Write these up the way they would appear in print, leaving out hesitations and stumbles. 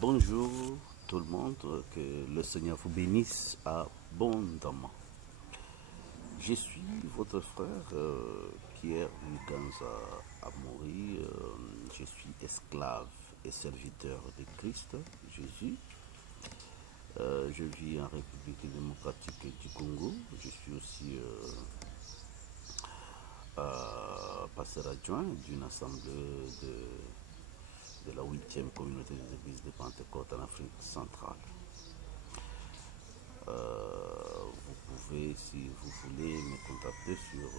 Bonjour tout le monde, que le Seigneur vous bénisse abondamment. Je suis votre frère Pierre Muganza Amori. Je suis esclave et serviteur de Christ Jésus. Je vis en République démocratique du Congo. Je suis aussi pasteur adjoint d'une assemblée de la 8e communauté des églises de Pentecôte en Afrique centrale. Vous pouvez, si vous voulez, me contacter sur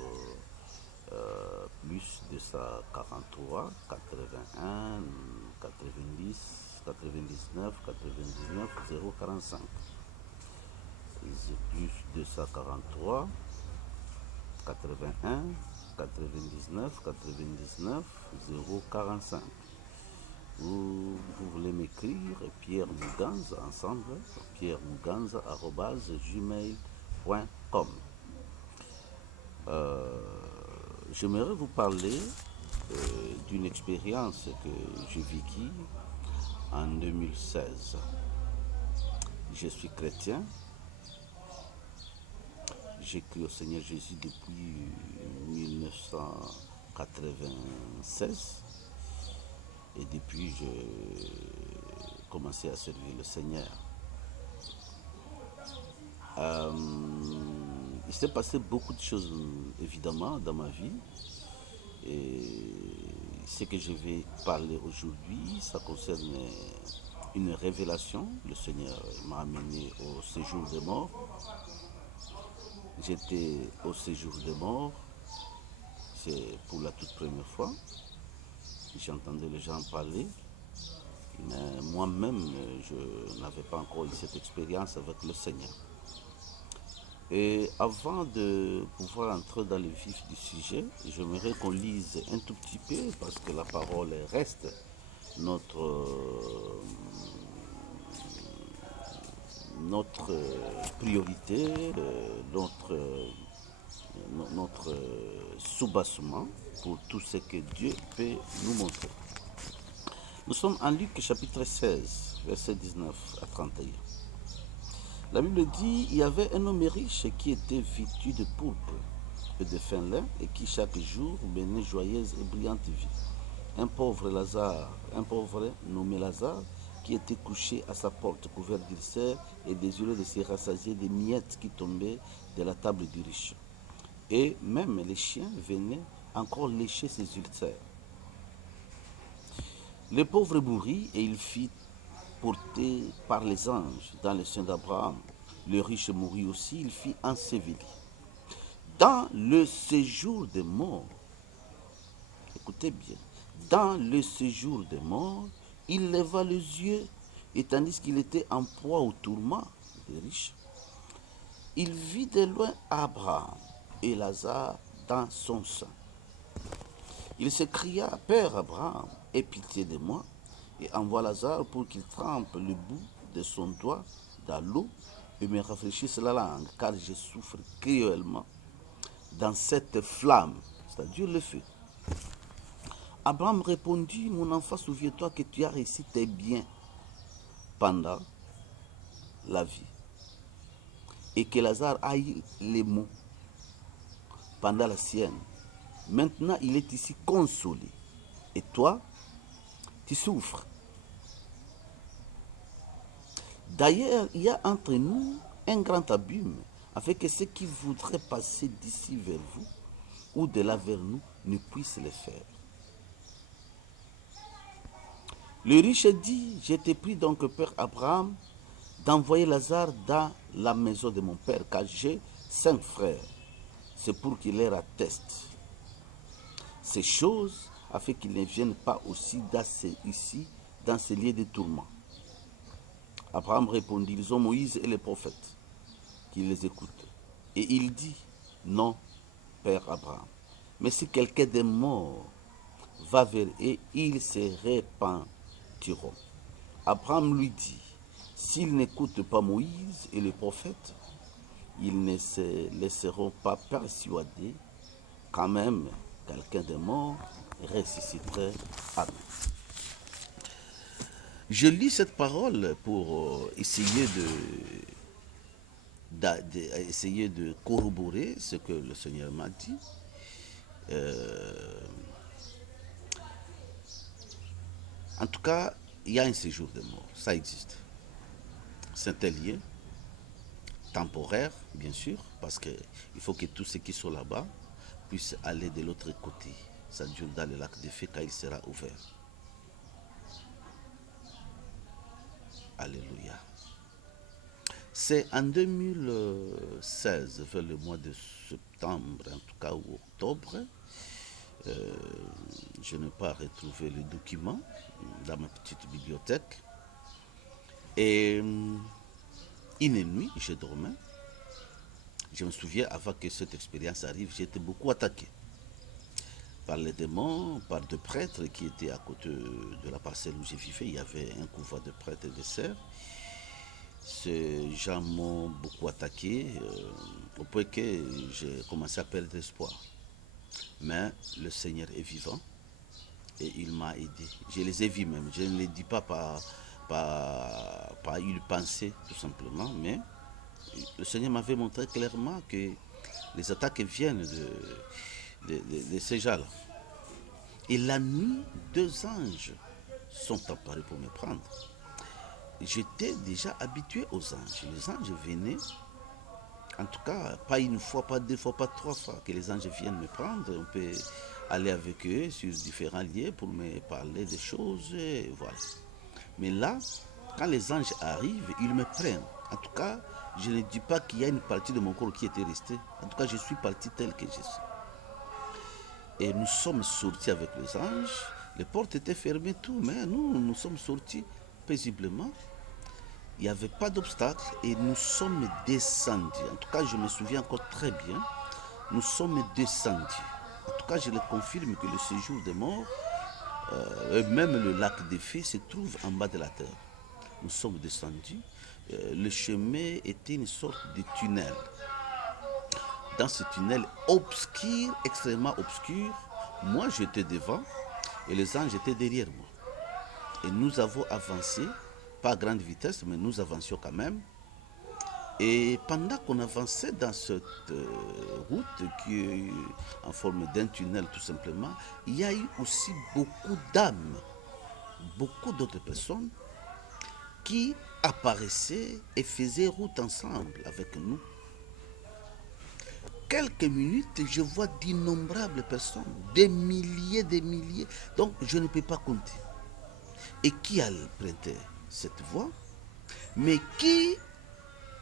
plus 243 81 90 99 99 045. Plus 243 81 99 99 045. Vous voulez m'écrire, Pierre Muganza, ensemble, pierremuganza@gmail.com. J'aimerais vous parler d'une expérience que j'ai vécue en 2016. Je suis chrétien. J'ai cru au Seigneur Jésus depuis 1996. Et depuis, j'ai commencé à servir le Seigneur. Il s'est passé beaucoup de choses, évidemment, dans ma vie. Et ce que je vais parler aujourd'hui, ça concerne une révélation. Le Seigneur m'a amené au séjour des morts. J'étais au séjour des morts. C'est pour la toute première fois. J'entendais les gens parler, mais moi-même, je n'avais pas encore eu cette expérience avec le Seigneur. Et avant de pouvoir entrer dans le vif du sujet, j'aimerais qu'on lise un tout petit peu, parce que la parole reste notre priorité, notre soubassement pour tout ce que Dieu peut nous montrer. Nous sommes en Luc chapitre 16, verset 19 à 31. La Bible dit, il y avait un homme riche qui était vêtu de pourpre et de fin lin et qui chaque jour menait joyeuse et brillante vie. Un pauvre nommé Lazare, qui était couché à sa porte couvert d'ulcères et désireux de se rassasier des miettes qui tombaient de la table du riche. Et même les chiens venaient encore lécher ses ulcères. Le pauvre mourut et il fit porter par les anges dans le sein d'Abraham. Le riche mourut aussi, il fit ensevelir. Dans le séjour des morts, écoutez bien, dans le séjour des morts, il leva les yeux et tandis qu'il était en proie au tourment des riches, il vit de loin Abraham et Lazare dans son sein. Il s'écria, Père Abraham, aie pitié de moi et envoie Lazare pour qu'il trempe le bout de son doigt dans l'eau et me rafraîchisse la langue, car je souffre cruellement dans cette flamme, c'est-à-dire le feu. Abraham répondit, mon enfant, souviens-toi que tu as réussi tes biens pendant la vie et que Lazare a eu les maux pendant la sienne. Maintenant, il est ici consolé. Et toi, tu souffres. D'ailleurs, il y a entre nous un grand abîme, afin que ceux qui voudraient passer d'ici vers vous ou de là vers nous ne puissent le faire. Le riche dit, je te prie donc, Père Abraham, d'envoyer Lazare dans la maison de mon père, car j'ai 5 frères. C'est pour qu'il leur atteste ces choses, afin qu'ils ne viennent pas aussi ici, dans ces lieux de tourment. Abraham répondit, ils ont Moïse et les prophètes qui les écoutent. Et il dit, non, Père Abraham, mais si quelqu'un des morts va vers eux, ils se repentiront. Abraham lui dit, s'ils n'écoutent pas Moïse et les prophètes, ils ne se laisseront pas persuader quand même quelqu'un des morts ressusciterait. Amen. Je lis cette parole pour essayer essayer de corroborer ce que le Seigneur m'a dit. Euh, en tout cas, il y a un séjour de mort, ça existe. C'est un lieu temporaire, bien sûr, parce qu'il faut que tous ceux qui sont là-bas puissent aller de l'autre côté. Ça dure dans le lac de feu quand il sera ouvert. Alléluia. C'est en 2016, vers le mois de septembre, en tout cas, ou octobre. euh, je n'ai pas retrouvé le document dans ma petite bibliothèque. Et une nuit, je dormais. Je me souviens, avant que cette expérience arrive, j'étais beaucoup attaqué par les démons, par deux prêtres qui étaient à côté de la parcelle où je vivais. Il y avait un couvent de prêtres et de sœurs. Ces gens m'ont beaucoup attaqué, au point que j'ai commencé à perdre espoir. Mais le Seigneur est vivant et il m'a aidé. Je les ai vus même. Je ne les dis pas par une pensée, tout simplement, mais le Seigneur m'avait montré clairement que les attaques viennent de ces gens-là. Et la nuit, deux anges sont apparus pour me prendre. J'étais déjà habitué aux anges. Les anges venaient, en tout cas, pas une fois, pas deux fois, pas trois fois, que les anges viennent me prendre. On peut aller avec eux sur différents lieux pour me parler des choses, et voilà. Mais là, quand les anges arrivent, ils me prennent. En tout cas, je ne dis pas qu'il y a une partie de mon corps qui était restée. En tout cas, je suis parti tel que je suis. Et nous sommes sortis avec les anges. Les portes étaient fermées, tout, mais nous sommes sortis paisiblement. Il n'y avait pas d'obstacle et nous sommes descendus. En tout cas, je me souviens encore très bien. Nous sommes descendus. En tout cas, je le confirme que le séjour des morts, et même le lac des fées, se trouve en bas de la terre. Nous sommes descendus. Le chemin était une sorte de tunnel. Dans ce tunnel obscur, extrêmement obscur, moi j'étais devant et les anges étaient derrière moi. Et nous avons avancé, pas à grande vitesse, mais nous avancions quand même. Et pendant qu'on avançait dans cette route qui est en forme d'un tunnel tout simplement, il y a eu aussi beaucoup d'âmes, beaucoup d'autres personnes qui apparaissaient et faisaient route ensemble avec nous. Quelques minutes, je vois d'innombrables personnes, des milliers. Donc, je ne peux pas compter. Et qui prêtait cette voix, mais qui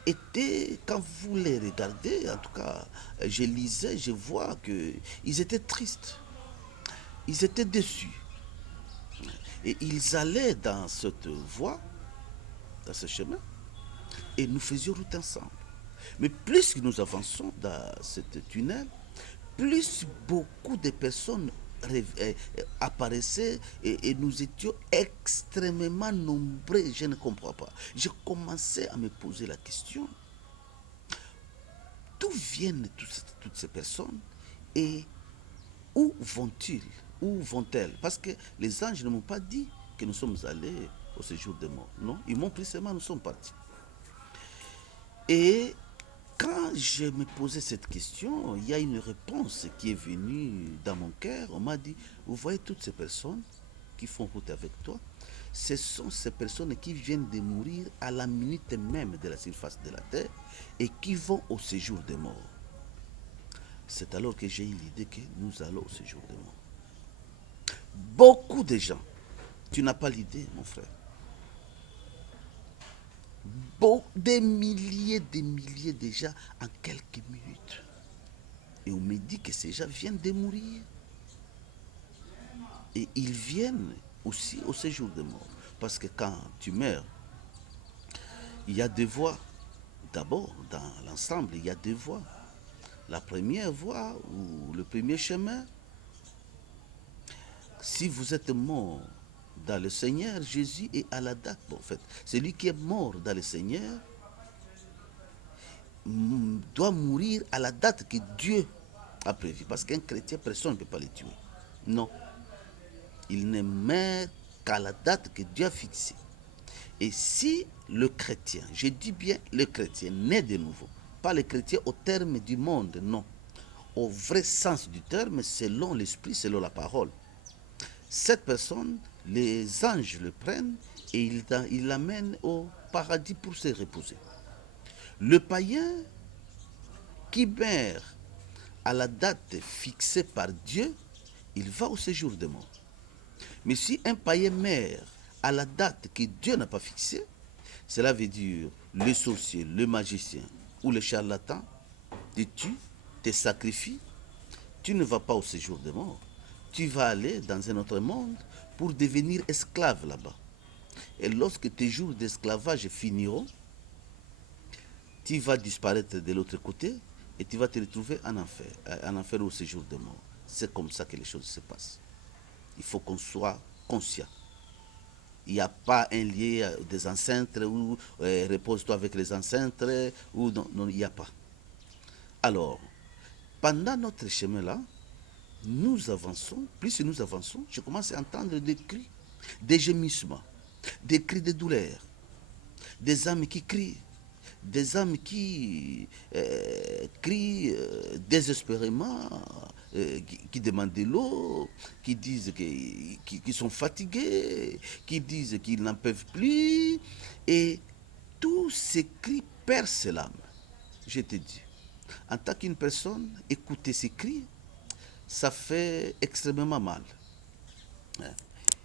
était, quand vous les regardez, en tout cas, je lisais, je vois qu'ils étaient tristes, ils étaient déçus. Et ils allaient dans cette voie, dans ce chemin, et nous faisions route ensemble. Mais plus que nous avançons dans ce tunnel, plus beaucoup de personnes apparaissaient et nous étions extrêmement nombreux. Je ne comprends pas. Je commençais à me poser la question, d'où viennent toutes ces personnes et où vont-ils? Où vont-elles? Parce que les anges ne m'ont pas dit que nous sommes allés au séjour des morts. Non, ils m'ont pris seulement, nous sommes partis. Et quand je me posais cette question, il y a une réponse qui est venue dans mon cœur. On m'a dit, vous voyez toutes ces personnes qui font route avec toi, ce sont ces personnes qui viennent de mourir à la minute même de la surface de la terre et qui vont au séjour des morts. C'est alors que j'ai eu l'idée que nous allons au séjour des morts. Beaucoup de gens, tu n'as pas l'idée, mon frère, des milliers de gens en quelques minutes. Et on me dit que ces gens viennent de mourir. Et ils viennent aussi au séjour de mort. Parce que quand tu meurs, il y a deux voies. D'abord, dans l'ensemble, il y a deux voies. La première voie, ou le premier chemin, si vous êtes mort dans le Seigneur, Jésus est à la date. Bon, en fait, celui qui est mort dans le Seigneur doit mourir à la date que Dieu a prévue. Parce qu'un chrétien, personne ne peut pas le tuer. Non. Il ne meurt qu'à la date que Dieu a fixée. Et si le chrétien, je dis bien le chrétien, naît de nouveau, pas le chrétien au terme du monde, non, au vrai sens du terme, selon l'esprit, selon la parole, cette personne, les anges le prennent et ils l'amènent au paradis pour se reposer. Le païen qui meurt à la date fixée par Dieu, il va au séjour des morts. Mais si un païen meurt à la date que Dieu n'a pas fixée, cela veut dire le sorcier, le magicien ou le charlatan te tue, te sacrifie, tu ne vas pas au séjour des morts. Tu vas aller dans un autre monde pour devenir esclave là-bas. Et lorsque tes jours d'esclavage finiront, tu vas disparaître de l'autre côté et tu vas te retrouver en enfer au séjour des morts. C'est comme ça que les choses se passent. Il faut qu'on soit conscient. Il n'y a pas un lien des ancêtres ou repose-toi avec les ancêtres ou non, non, il n'y a pas. Alors, pendant notre chemin là, nous avançons, plus nous avançons, je commence à entendre des cris, des gémissements, des cris de douleur, des âmes qui crient, des âmes qui crient désespérément, qui demandent de l'eau, qui disent qu'ils sont fatigués, qui disent qu'ils n'en peuvent plus. Et tous ces cris percent l'âme. Je te dis, en tant qu'une personne, écouter ces cris, ça fait extrêmement mal.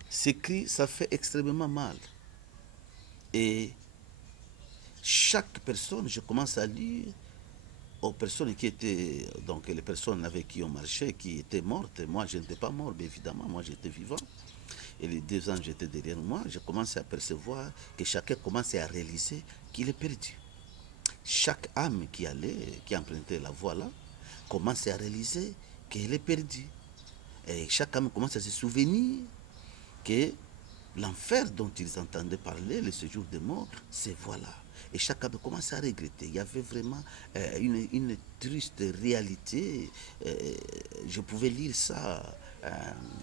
Ces cris, ça fait extrêmement mal. Et chaque personne, je commence à lire aux personnes qui étaient, donc les personnes avec qui on marchait, qui étaient mortes. Moi, je n'étais pas mort, mais évidemment, moi j'étais vivant. Et les deux anges étaient derrière moi. Je commençais à percevoir que chacun commençait à réaliser qu'il est perdu. Chaque âme qui allait, qui empruntait la voie là, commençait à réaliser qu'elle est perdue. Et chaque âme commence à se souvenir que l'enfer dont ils entendaient parler, le séjour des morts, c'est voilà. Et chacun commençait à regretter. Il y avait vraiment une triste réalité. Je pouvais lire ça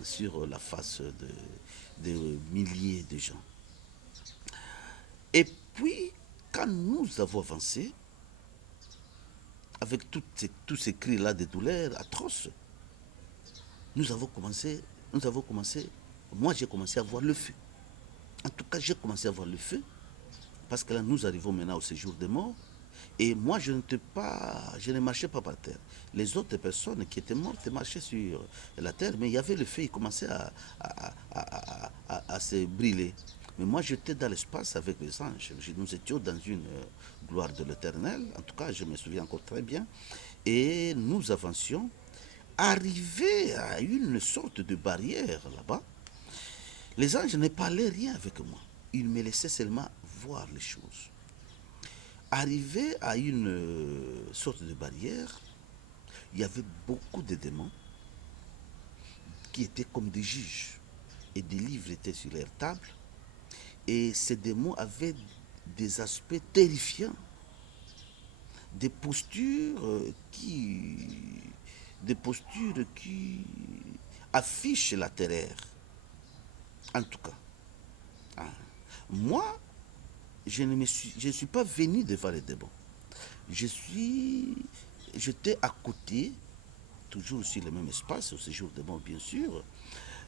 sur la face de milliers de gens. Et puis, quand nous avons avancé, avec tous ces cris-là de douleur atroces, nous avons commencé, moi j'ai commencé à voir le feu. En tout cas, j'ai commencé à voir le feu, parce que là, nous arrivons maintenant au séjour des morts, et moi, je ne marchais pas par terre. Les autres personnes qui étaient mortes marchaient sur la terre, mais il y avait le feu, il commençait à se brûler. Mais moi, j'étais dans l'espace avec les anges. Nous étions dans une gloire de l'éternel, en tout cas, je me souviens encore très bien, et nous avancions, arrivés à une sorte de barrière là-bas. Les anges ne parlaient rien avec moi. Ils me laissaient seulement voir les choses. Arrivé à une sorte de barrière, il y avait beaucoup de démons qui étaient comme des juges. Et des livres étaient sur leur table. Et ces démons avaient des aspects terrifiants. Des postures qui affichent la terreur. En tout cas. Hein. Moi, je ne suis pas venu devant les démons. J'étais à côté, toujours sur le même espace, au séjour des morts bien sûr.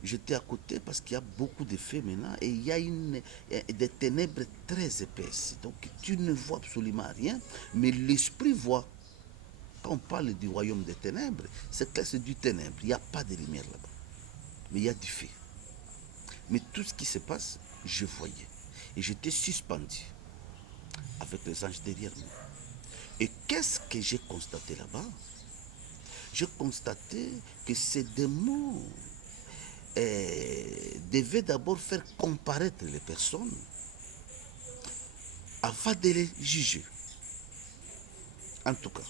J'étais à côté parce qu'il y a beaucoup de feux maintenant et il y a des ténèbres très épaisses. Donc tu ne vois absolument rien, mais l'esprit voit. Quand on parle du royaume des ténèbres, c'est que c'est du ténèbre. Il n'y a pas de lumière là-bas. Mais il y a du feu. Mais tout ce qui se passe, je voyais. Et j'étais suspendu avec les anges derrière moi. Et qu'est-ce que j'ai constaté là-bas? J'ai constaté que ces démons devaient d'abord faire comparaître les personnes avant de les juger. En tout cas,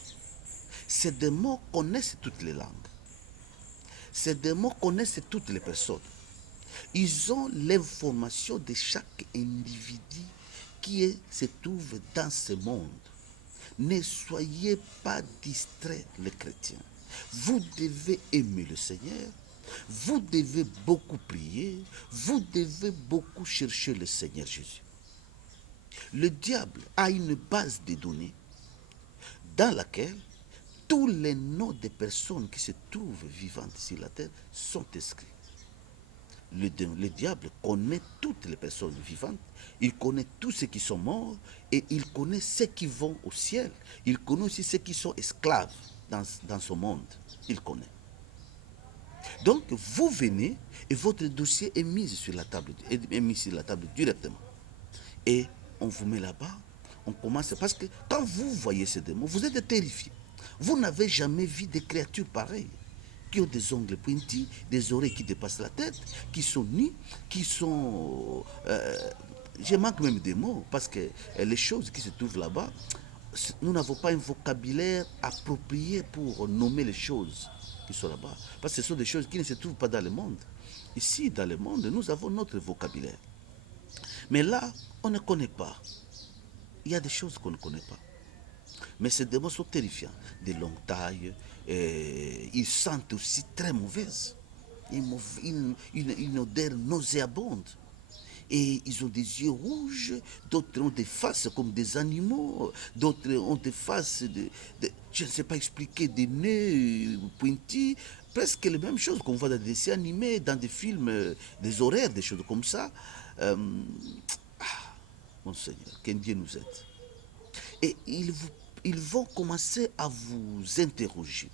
ces démons connaissent toutes les langues. Ces démons connaissent toutes les personnes. Ils ont l'information de chaque individu qui se trouve dans ce monde. Ne soyez pas distraits, les chrétiens. Vous devez aimer le Seigneur. Vous devez beaucoup prier. Vous devez beaucoup chercher le Seigneur Jésus. Le diable a une base de données dans laquelle tous les noms des personnes qui se trouvent vivantes sur la terre sont inscrits. Le diable connaît toutes les personnes vivantes, il connaît tous ceux qui sont morts et il connaît ceux qui vont au ciel. Il connaît aussi ceux qui sont esclaves dans ce monde. Il connaît. Donc vous venez et votre dossier est mis sur la table, directement. Et on vous met là-bas, on commence, parce que quand vous voyez ces démons, vous êtes terrifiés. Vous n'avez jamais vu des créatures pareilles, qui ont des ongles pointus, des oreilles qui dépassent la tête, qui sont nues, qui sont... je manque même des mots, parce que les choses qui se trouvent là-bas, nous n'avons pas un vocabulaire approprié pour nommer les choses qui sont là-bas. Parce que ce sont des choses qui ne se trouvent pas dans le monde. Ici, dans le monde, nous avons notre vocabulaire. Mais là, on ne connaît pas. Il y a des choses qu'on ne connaît pas. Mais ces démons sont terrifiants. De longue taille, ils sentent aussi très mauvaise. Une odeur nauséabonde. Et ils ont des yeux rouges, d'autres ont des faces comme des animaux, d'autres ont des faces je ne sais pas expliquer, des nez pointus, presque les mêmes choses qu'on voit dans des dessins animés, dans des films, des horaires, des choses comme ça. Mon Seigneur, qu'un Dieu nous aide. Et ils vont commencer à vous interroger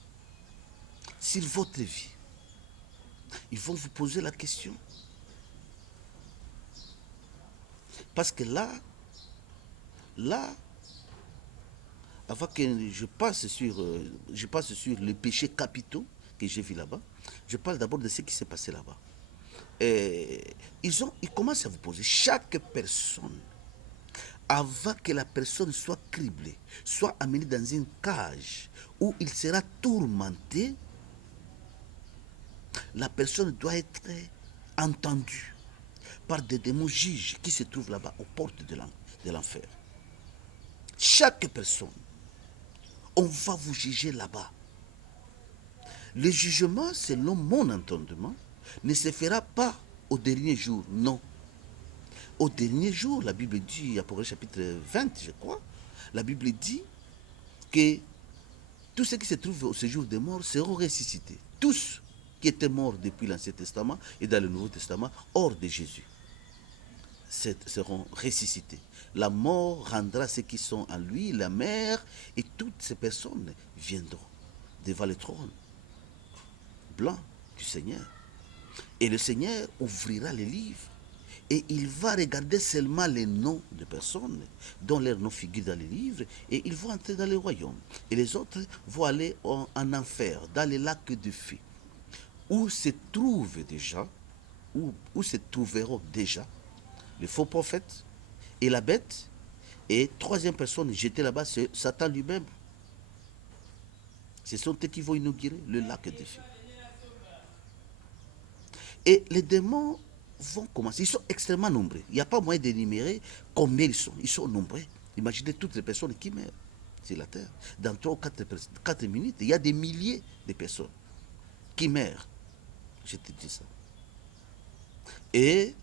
sur votre vie. Ils vont vous poser la question. Parce que là, avant que je passe sur les péchés capitaux que j'ai vus là-bas, je parle d'abord de ce qui s'est passé là-bas. Ils commencent à vous poser, chaque personne, avant que la personne soit criblée, soit amenée dans une cage où il sera tourmenté, la personne doit être entendue par des démons juges qui se trouvent là-bas aux portes de l'enfer. Chaque personne, on va vous juger là-bas. Le jugement, selon mon entendement, ne se fera pas au dernier jour, non. Au dernier jour, la Bible dit, Apocalypse chapitre 20, je crois, la Bible dit que tous ceux qui se trouvent au séjour des morts seront ressuscités. Tous qui étaient morts depuis l'Ancien Testament et dans le Nouveau Testament, hors de Jésus, seront ressuscités. La mort rendra ceux qui sont en lui, la mer, et toutes ces personnes viendront devant le trône blanc du Seigneur. Et le Seigneur ouvrira les livres et il va regarder seulement les noms de personnes dont leurs noms figurent dans les livres et ils vont entrer dans le royaume. Et les autres vont aller en enfer, dans les lacs de feu, où se trouvent déjà, où se trouveront déjà le faux prophète et la bête, et troisième personne jetée là-bas, c'est Satan lui-même. Ce sont eux qui vont inaugurer le lac de feu. Et les démons vont commencer. Ils sont extrêmement nombreux. Il n'y a pas moyen d'énumérer combien ils sont. Ils sont nombreux. Imaginez toutes les personnes qui meurent sur la terre. Dans 3 ou 4 minutes, il y a des milliers de personnes qui meurent. Je te dis ça. Et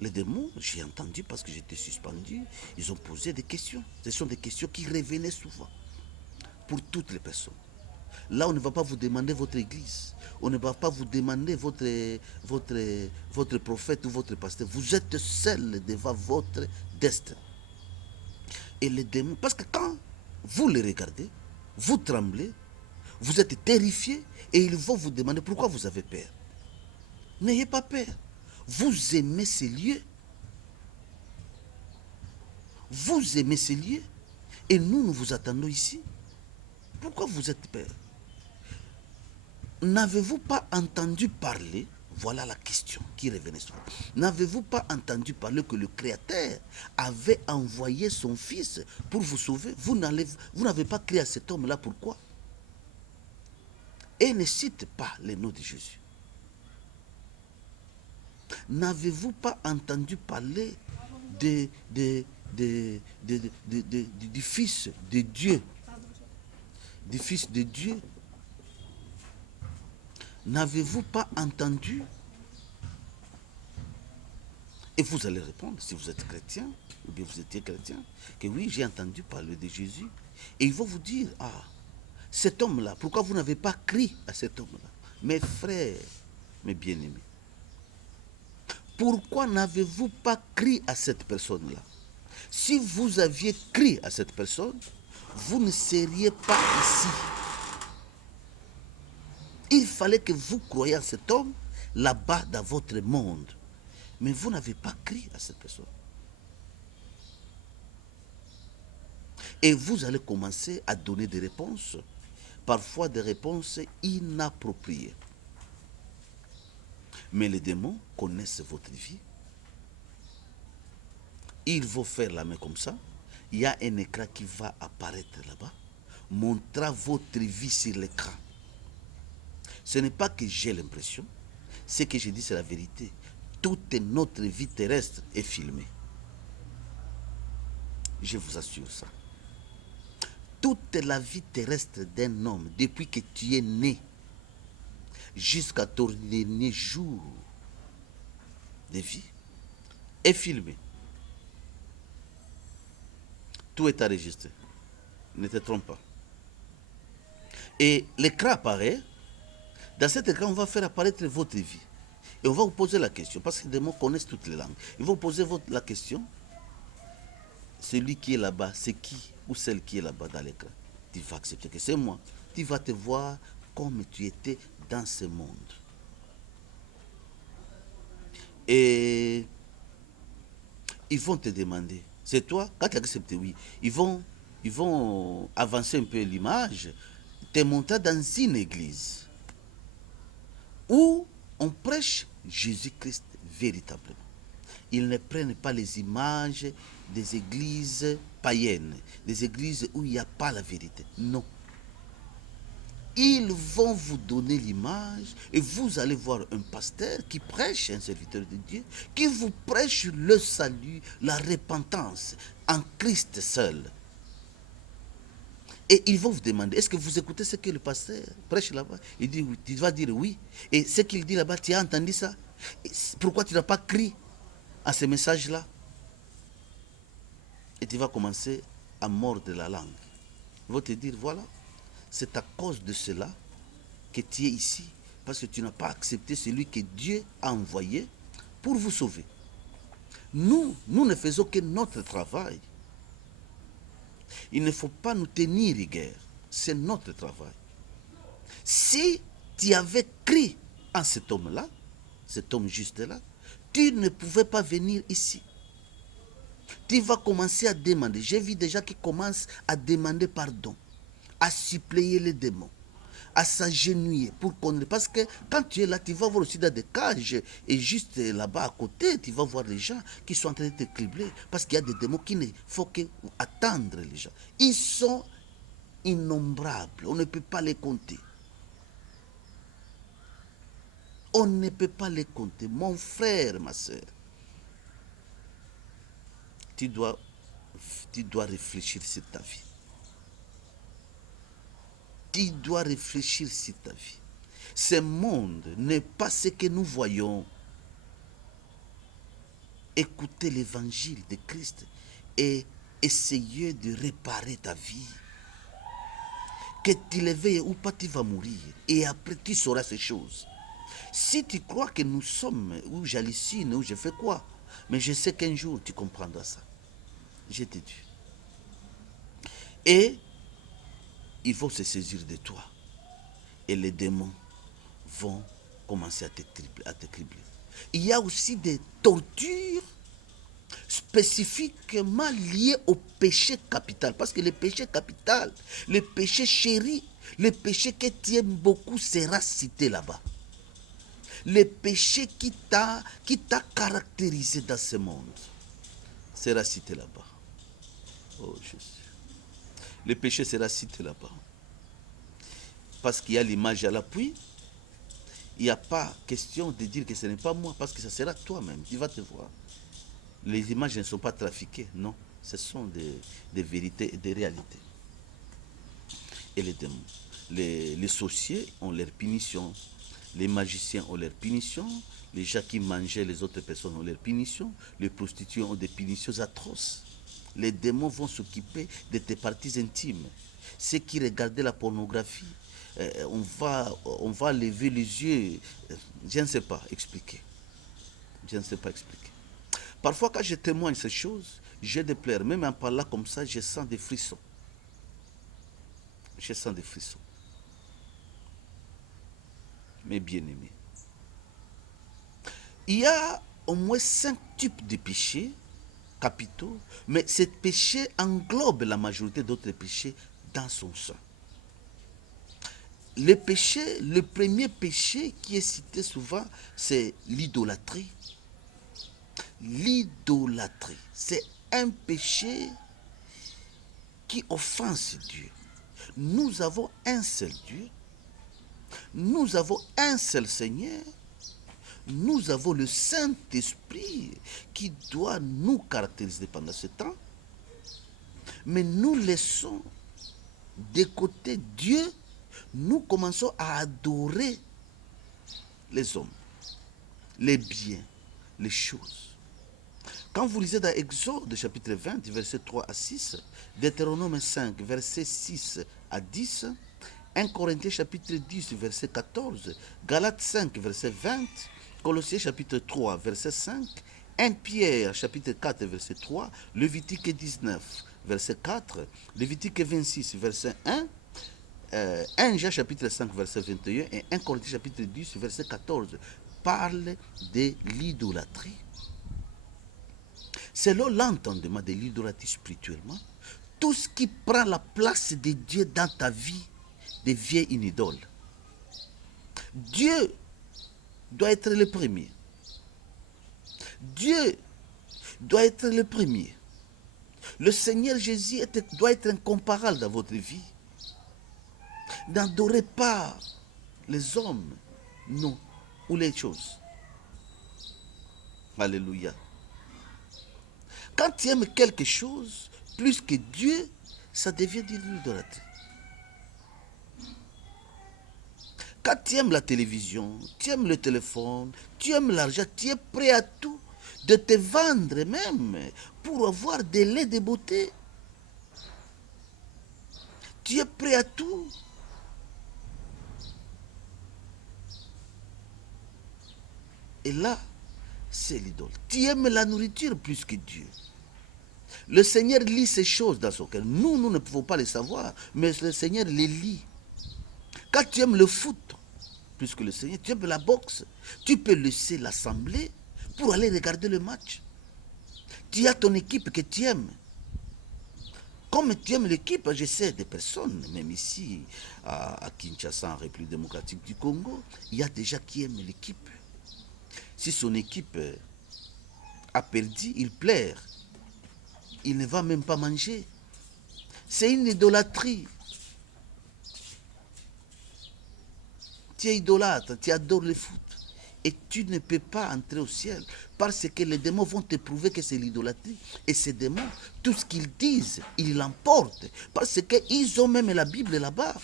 les démons, j'ai entendu parce que j'étais suspendu, ils ont posé des questions. Ce sont des questions qui revenaient souvent pour toutes les personnes. Là, on ne va pas vous demander votre église. On ne va pas vous demander votre prophète ou votre pasteur. Vous êtes seul devant votre destin. Et les démons, parce que quand vous les regardez, vous tremblez, vous êtes terrifiés et ils vont vous demander pourquoi vous avez peur. N'ayez pas peur. Vous aimez ces lieux. Vous aimez ces lieux. Et nous vous attendons ici. Pourquoi vous êtes peur? N'avez-vous pas entendu parler, voilà la question qui revenait souvent, n'avez-vous pas entendu parler que le Créateur avait envoyé son Fils pour vous sauver? Vous n'avez pas crié à cet homme-là, pourquoi? Et ne cite pas le nom de Jésus. N'avez-vous pas entendu parler du Fils de Dieu? Du Fils de Dieu? N'avez-vous pas entendu Et vous allez répondre, si vous êtes chrétien, ou bien vous étiez chrétien, que oui, j'ai entendu parler de Jésus. Et ils vont vous dire, ah, cet homme-là, pourquoi vous n'avez pas crié à cet homme-là? Mes frères, mes bien-aimés, pourquoi n'avez-vous pas crié à cette personne-là? Si vous aviez crié à cette personne, vous ne seriez pas ici. Il fallait que vous croyiez à cet homme là-bas dans votre monde. Mais vous n'avez pas crié à cette personne. Et vous allez commencer à donner des réponses, parfois des réponses inappropriées. Mais les démons connaissent votre vie. Ils vont faire la main comme ça. Il y a un écran qui va apparaître là-bas, montrant votre vie sur l'écran. Ce n'est pas que j'ai l'impression, ce que je dis c'est la vérité. Toute notre vie terrestre est filmée. Je vous assure ça. Toute la vie terrestre d'un homme, depuis que tu es né, jusqu'à ton dernier jour de vie, est filmée. Tout est enregistré. Ne te trompe pas. Et l'écran apparaît. Dans cet écran, on va faire apparaître votre vie. Et on va vous poser la question, parce que les démons connaissent toutes les langues. Ils vont poser la question. Celui qui est là-bas, c'est qui ou celle qui est là-bas dans l'écran? Tu vas accepter que c'est moi. Tu vas te voir comme tu étais dans ce monde. Et ils vont te demander, c'est toi? Quand tu acceptes oui, ils vont avancer un peu l'image, te montrer dans une église où on prêche Jésus-Christ véritablement. Ils ne prennent pas les images des églises païennes, des églises où il n'y a pas la vérité. Non. Ils vont vous donner l'image et vous allez voir un pasteur qui prêche, un serviteur de Dieu, qui vous prêche le salut, la repentance en Christ seul. Et ils vont vous demander, est-ce que vous écoutez ce que le pasteur prêche là-bas? Il dit oui, tu vas dire oui. Et ce qu'il dit là-bas, tu as entendu ça? Pourquoi tu n'as pas crié à ce message-là? Et tu vas commencer à mordre la langue. Ils vont te dire, voilà, c'est à cause de cela que tu es ici, parce que tu n'as pas accepté celui que Dieu a envoyé pour vous sauver. Nous ne faisons que notre travail. Il ne faut pas nous tenir rigueur. C'est notre travail. Si tu avais cru en cet homme-là, cet homme juste-là, tu ne pouvais pas venir ici. Tu vas commencer à demander. J'ai vu des gens qui commencent à demander pardon, à supplier les démons, à s'agenouiller pour qu'on... Parce que quand tu es là, tu vas voir aussi dans des cages et juste là-bas à côté, tu vas voir les gens qui sont en train de te cribler parce qu'il y a des démons qui ne faut que attendre les gens. Ils sont innombrables, on ne peut pas les compter. On ne peut pas les compter. Mon frère, ma soeur, tu dois réfléchir sur ta vie. Tu dois réfléchir sur ta vie. Ce monde n'est pas ce que nous voyons. Écoutez l'évangile de Christ et essayez de réparer ta vie. Que tu le veuilles ou pas, tu vas mourir. Et après, tu sauras ces choses. Si tu crois que nous sommes, ou j'hallucine, ou je fais quoi, mais je sais qu'un jour, tu comprendras ça. Je te dis. Et il faut se saisir de toi. Et les démons vont commencer à te cribler. Il y a aussi des tortures spécifiquement liées au péché capital. Parce que le péché capital, le péché chéri, le péché que tu aimes beaucoup sera cité là-bas. Le péché qui t'a caractérisé dans ce monde sera cité là-bas. Oh Jésus. Le péché sera cité là-bas. Parce qu'il y a l'image à l'appui. Il n'y a pas question de dire que ce n'est pas moi, parce que ça sera toi-même. Tu vas te voir. Les images ne sont pas trafiquées, non. Ce sont des vérités et des réalités. Et les démons. Les sorciers ont leur punition. Les magiciens ont leur punition. Les gens qui mangeaient les autres personnes ont leurs punitions. Les prostituées ont des punitions atroces. Les démons vont s'occuper de tes parties intimes. Ceux qui regardaient la pornographie, on va lever les yeux. Je ne sais pas expliquer. Je ne sais pas expliquer. Parfois, quand je témoigne ces choses, j'ai des pleurs. Même en parlant comme ça, je sens des frissons. Je sens des frissons. Mes bien-aimés, il y a au moins 5 types de péchés capitaux, mais ce péché englobe la majorité d'autres péchés dans son sein. Le premier péché qui est cité souvent, c'est l'idolâtrie. L'idolâtrie, c'est un péché qui offense Dieu. Nous avons un seul Dieu, nous avons un seul Seigneur, nous avons le Saint-Esprit qui doit nous caractériser pendant ce temps, mais nous laissons de côté Dieu, nous commençons à adorer les hommes, les biens, les choses. Quand vous lisez dans Exode chapitre 20, versets 3 à 6, Deutéronome 5, versets 6 à 10, 1 Corinthiens chapitre 10, verset 14, Galates 5, verset 20, Colossiens chapitre 3, verset 5, 1 Pierre chapitre 4, verset 3, Lévitique 19, verset 4, Lévitique 26, verset 1, 1 Jean chapitre 5, verset 21 et 1 Corinthiens chapitre 10, verset 14 parle de l'idolâtrie. Selon l'entendement de l'idolâtrie spirituellement, tout ce qui prend la place de Dieu dans ta vie devient une idole. Dieu doit être le premier. Dieu doit être le premier. Le Seigneur Jésus doit être incomparable dans votre vie. N'adorez pas les hommes, non, ou les choses. Alléluia. Quand tu aimes quelque chose plus que Dieu, ça devient de l'idolâtrie. Quand tu aimes la télévision, tu aimes le téléphone, tu aimes l'argent, tu es prêt à tout, de te vendre même pour avoir des laits de beauté. Tu es prêt à tout. Et là, c'est l'idole. Tu aimes la nourriture plus que Dieu. Le Seigneur lit ces choses dans son cœur. Nous ne pouvons pas les savoir, mais le Seigneur les lit. Quand tu aimes le foot, plus que le Seigneur, tu aimes la boxe, tu peux laisser l'assemblée pour aller regarder le match. Tu as ton équipe que tu aimes. Comme tu aimes l'équipe, je sais des personnes, même ici à Kinshasa, en République démocratique du Congo, il y a des gens qui aiment l'équipe. Si son équipe a perdu, il pleure. Il ne va même pas manger. C'est une idolâtrie. Tu es idolâtre, tu adores le foot. Et tu ne peux pas entrer au ciel parce que les démons vont te prouver que c'est l'idolâtrie. Et ces démons, tout ce qu'ils disent, ils l'emportent. Parce qu'ils ont même la Bible là-bas.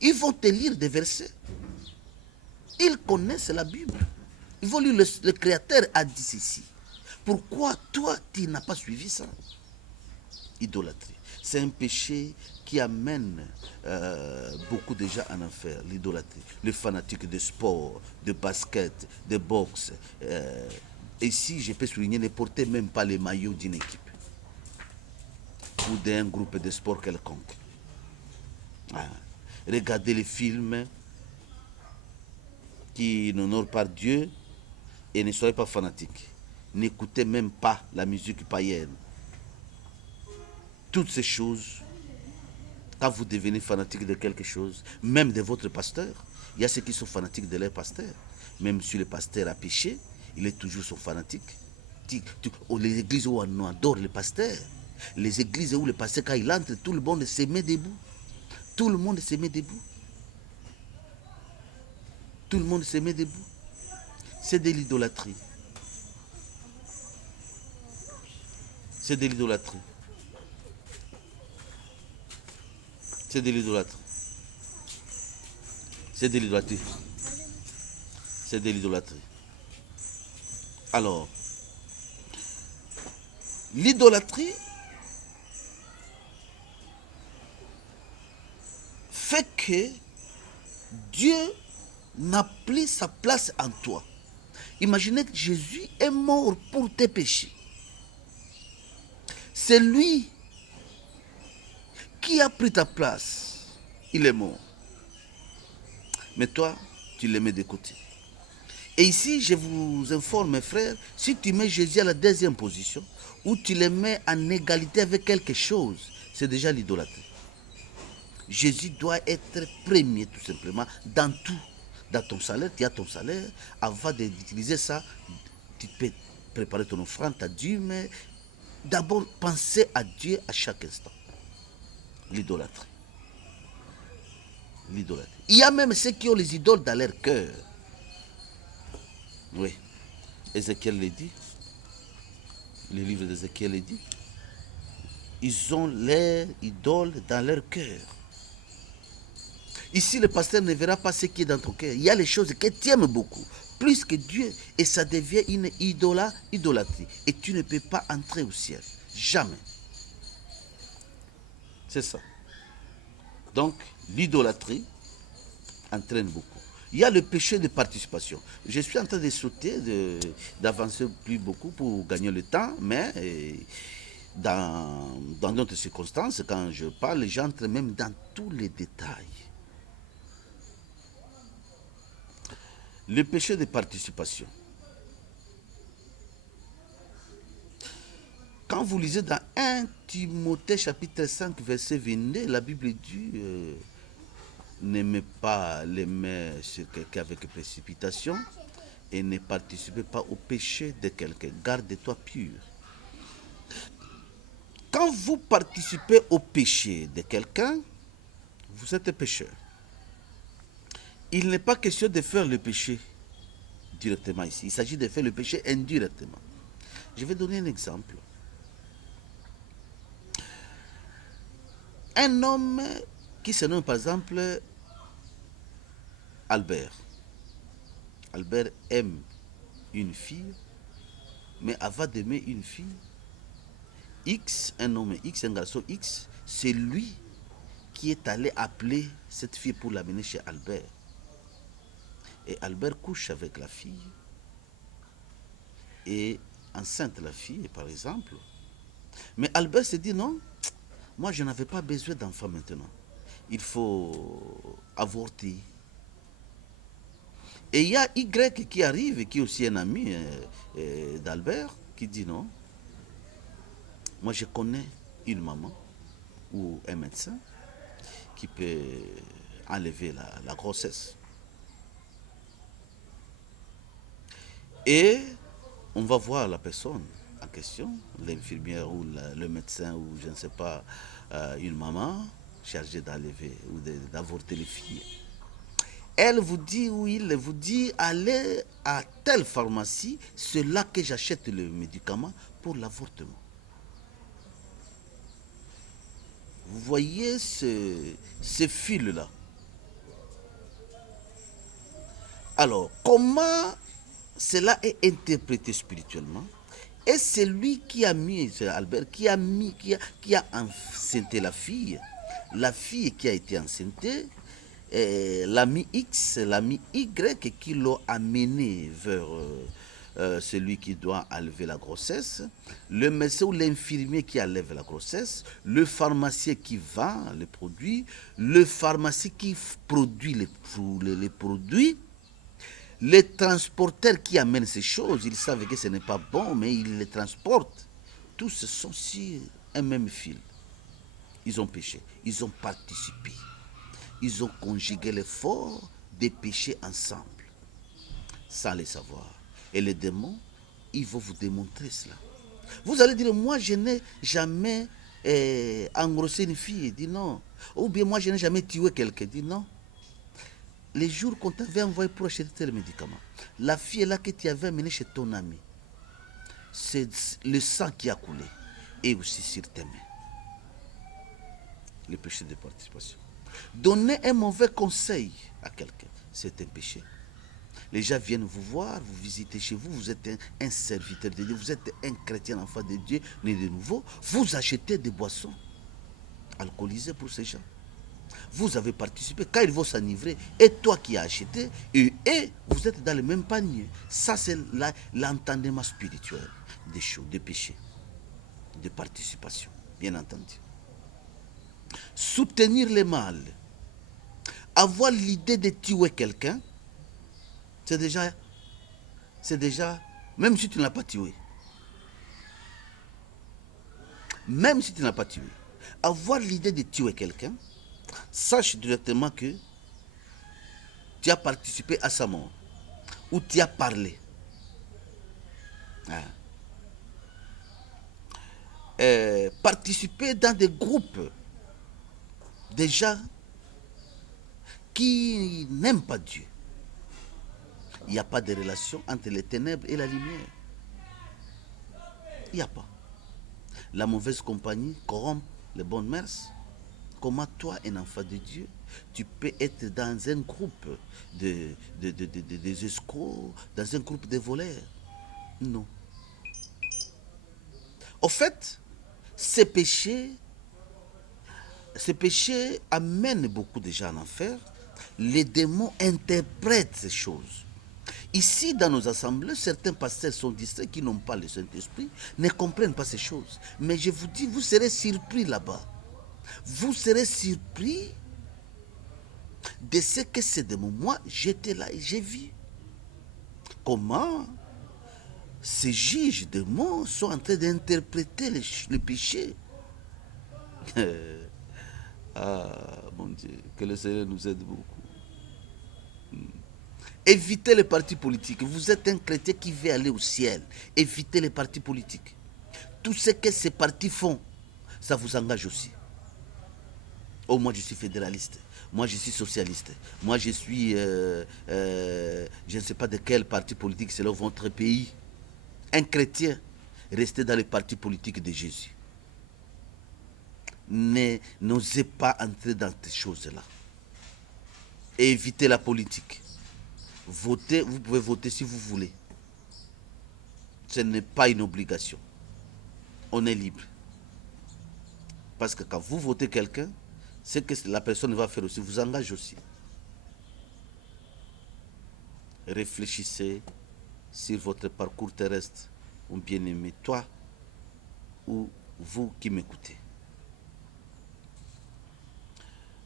Ils vont te lire des versets. Ils connaissent la Bible. Ils vont lire le Créateur a dit ceci. Pourquoi toi, tu n'as pas suivi ça? Idolâtrie. C'est un péché qui amène beaucoup de gens en enfer, l'idolâtrie. Les fanatiques de sport, de basket, de boxe. Ici, je peux souligner, ne portez même pas les maillots d'une équipe ou d'un groupe de sport quelconque. Ah. Regardez les films qui n'honorent pas Dieu et ne soyez pas fanatiques. N'écoutez même pas la musique païenne. Toutes ces choses, quand vous devenez fanatique de quelque chose, même de votre pasteur, il y a ceux qui sont fanatiques de leur pasteur. Même si le pasteur a péché, il est toujours son fanatique. Les églises où on adore le pasteur, les églises où le pasteur, quand il entre, tout le monde se met debout. Tout le monde se met debout. Tout le monde se met debout. C'est de l'idolâtrie. C'est de l'idolâtrie. C'est de l'idolâtrie. C'est de l'idolâtrie. C'est de l'idolâtrie. Alors, l'idolâtrie fait que Dieu n'a plus sa place en toi. Imaginez que Jésus est mort pour tes péchés. C'est lui qui a pris ta place. Il est mort. Mais toi, tu le mets de côté. Et ici, je vous informe, mes frères, si tu mets Jésus à la deuxième position, ou tu le mets en égalité avec quelque chose, c'est déjà l'idolâtrie. Jésus doit être premier, tout simplement, dans tout. Dans ton salaire, tu as ton salaire. Avant d'utiliser ça, tu peux préparer ton offrande à Dieu, mais d'abord penser à Dieu à chaque instant. L'idolâtrie. L'idolâtrie. Il y a même ceux qui ont les idoles dans leur cœur. Oui. Ézéchiel le dit. Le livre d'Ézéchiel le dit. Ils ont leurs idoles dans leur cœur. Ici, le pasteur ne verra pas ce qui est dans ton cœur. Il y a les choses que tu aimes beaucoup, plus que Dieu, et ça devient une idolâtrie. Et tu ne peux pas entrer au ciel. Jamais. C'est ça. Donc, l'idolâtrie entraîne beaucoup. Il y a le péché de participation. Je suis en train de sauter, d'avancer plus beaucoup pour gagner le temps, mais dans d'autres circonstances, quand je parle, j'entre même dans tous les détails. Le péché de participation. Quand vous lisez dans 1 Timothée chapitre 5 verset 22, la Bible dit ne mets pas les mains sur quelqu'un avec précipitation et ne participez pas au péché de quelqu'un. Garde-toi pur. Quand vous participez au péché de quelqu'un, vous êtes pécheur. Il n'est pas question de faire le péché directement ici. Il s'agit de faire le péché indirectement. Je vais donner un exemple. Un homme qui se nomme par exemple Albert. Albert aime une fille, mais avant d'aimer une fille, X, un homme X, un garçon X, c'est lui qui est allé appeler cette fille pour l'amener chez Albert. Et Albert couche avec la fille et enceinte la fille, par exemple. Mais Albert se dit non, moi je n'avais pas besoin d'enfant maintenant. Il faut avorter. Et il y a Y qui arrive, qui est aussi un ami d'Albert, qui dit non. Moi je connais une maman ou un médecin qui peut enlever la grossesse. Et on va voir la personne en question, l'infirmière ou le médecin ou je ne sais pas, une maman chargée d'enlever ou d'avorter les filles. Elle vous dit ou il vous dit allez à telle pharmacie, c'est là que j'achète le médicament pour l'avortement. Vous voyez ce fil-là. Alors, comment cela est interprété spirituellement? Et c'est lui qui a mis, c'est Albert, qui a enceinté la fille qui a été enceintée, l'ami X, l'ami Y qui l'a amené vers celui qui doit enlever la grossesse, le médecin ou l'infirmier qui enlève la grossesse, le pharmacien qui vend les produits, le pharmacien qui produit les produits, les transporteurs qui amènent ces choses, ils savent que ce n'est pas bon, mais ils les transportent. Tous sont sur un même fil. Ils ont péché, ils ont participé. Ils ont conjugué l'effort de pécher ensemble, sans le savoir. Et les démons, ils vont vous démontrer cela. Vous allez dire, moi je n'ai jamais engrossé une fille. Dit non. Ou bien moi je n'ai jamais tué quelqu'un. Dit non. Les jours qu'on t'avait envoyé pour acheter tel médicament, la fille là que tu avais amenée chez ton ami, c'est le sang qui a coulé et aussi sur tes mains. Le péché de participation. Donner un mauvais conseil à quelqu'un, c'est un péché. Les gens viennent vous voir, vous visitez chez vous, vous êtes un serviteur de Dieu, vous êtes un chrétien enfant de Dieu, né de nouveau, vous achetez des boissons alcoolisées pour ces gens. Vous avez participé, quand ils vont s'enivrer, et toi qui as acheté, et vous êtes dans le même panier. Ça, c'est l'entendement spirituel des choses, des péchés, de participation, bien entendu. Soutenir le mal, avoir l'idée de tuer quelqu'un, c'est déjà, même si tu ne l'as pas tué, même si tu ne l'as pas tué, avoir l'idée de tuer quelqu'un, sache directement que tu as participé à sa mort, ou tu as parlé. Participer dans des groupes de gens qui n'aiment pas Dieu. Il n'y a pas de relation entre les ténèbres et la lumière. Il n'y a pas. La mauvaise compagnie corrompt les bonnes mœurs. Comment toi, un enfant de Dieu, tu peux être dans un groupe des escrocs, dans un groupe de voleurs? Non. Au fait, ces péchés amènent beaucoup de gens en enfer. Les démons interprètent ces choses. Ici, dans nos assemblées, certains pasteurs sont distraits qui n'ont pas le Saint-Esprit, ne comprennent pas ces choses. Mais je vous dis, vous serez surpris là-bas. Vous serez surpris de ce que ces démons. Moi, j'étais là et j'ai vu comment ces juges démons sont en train d'interpréter le péché. Ah, mon Dieu, que le Seigneur nous aide beaucoup. Évitez les partis politiques. Vous êtes un chrétien qui veut aller au ciel. Évitez les partis politiques. Tout ce que ces partis font, ça vous engage aussi. Oh, moi je suis fédéraliste. Moi je suis socialiste. Moi je suis, je ne sais pas de quel parti politique c'est là votre pays. Un chrétien, restez dans les partis politiques de Jésus. N'osez pas entrer dans ces choses-là. Et évitez la politique. Votez, vous pouvez voter si vous voulez. Ce n'est pas une obligation. On est libre. Parce que quand vous votez quelqu'un, ce que la personne va faire aussi vous engage aussi. Réfléchissez sur votre parcours terrestre, mon bien-aimé, toi ou vous qui m'écoutez.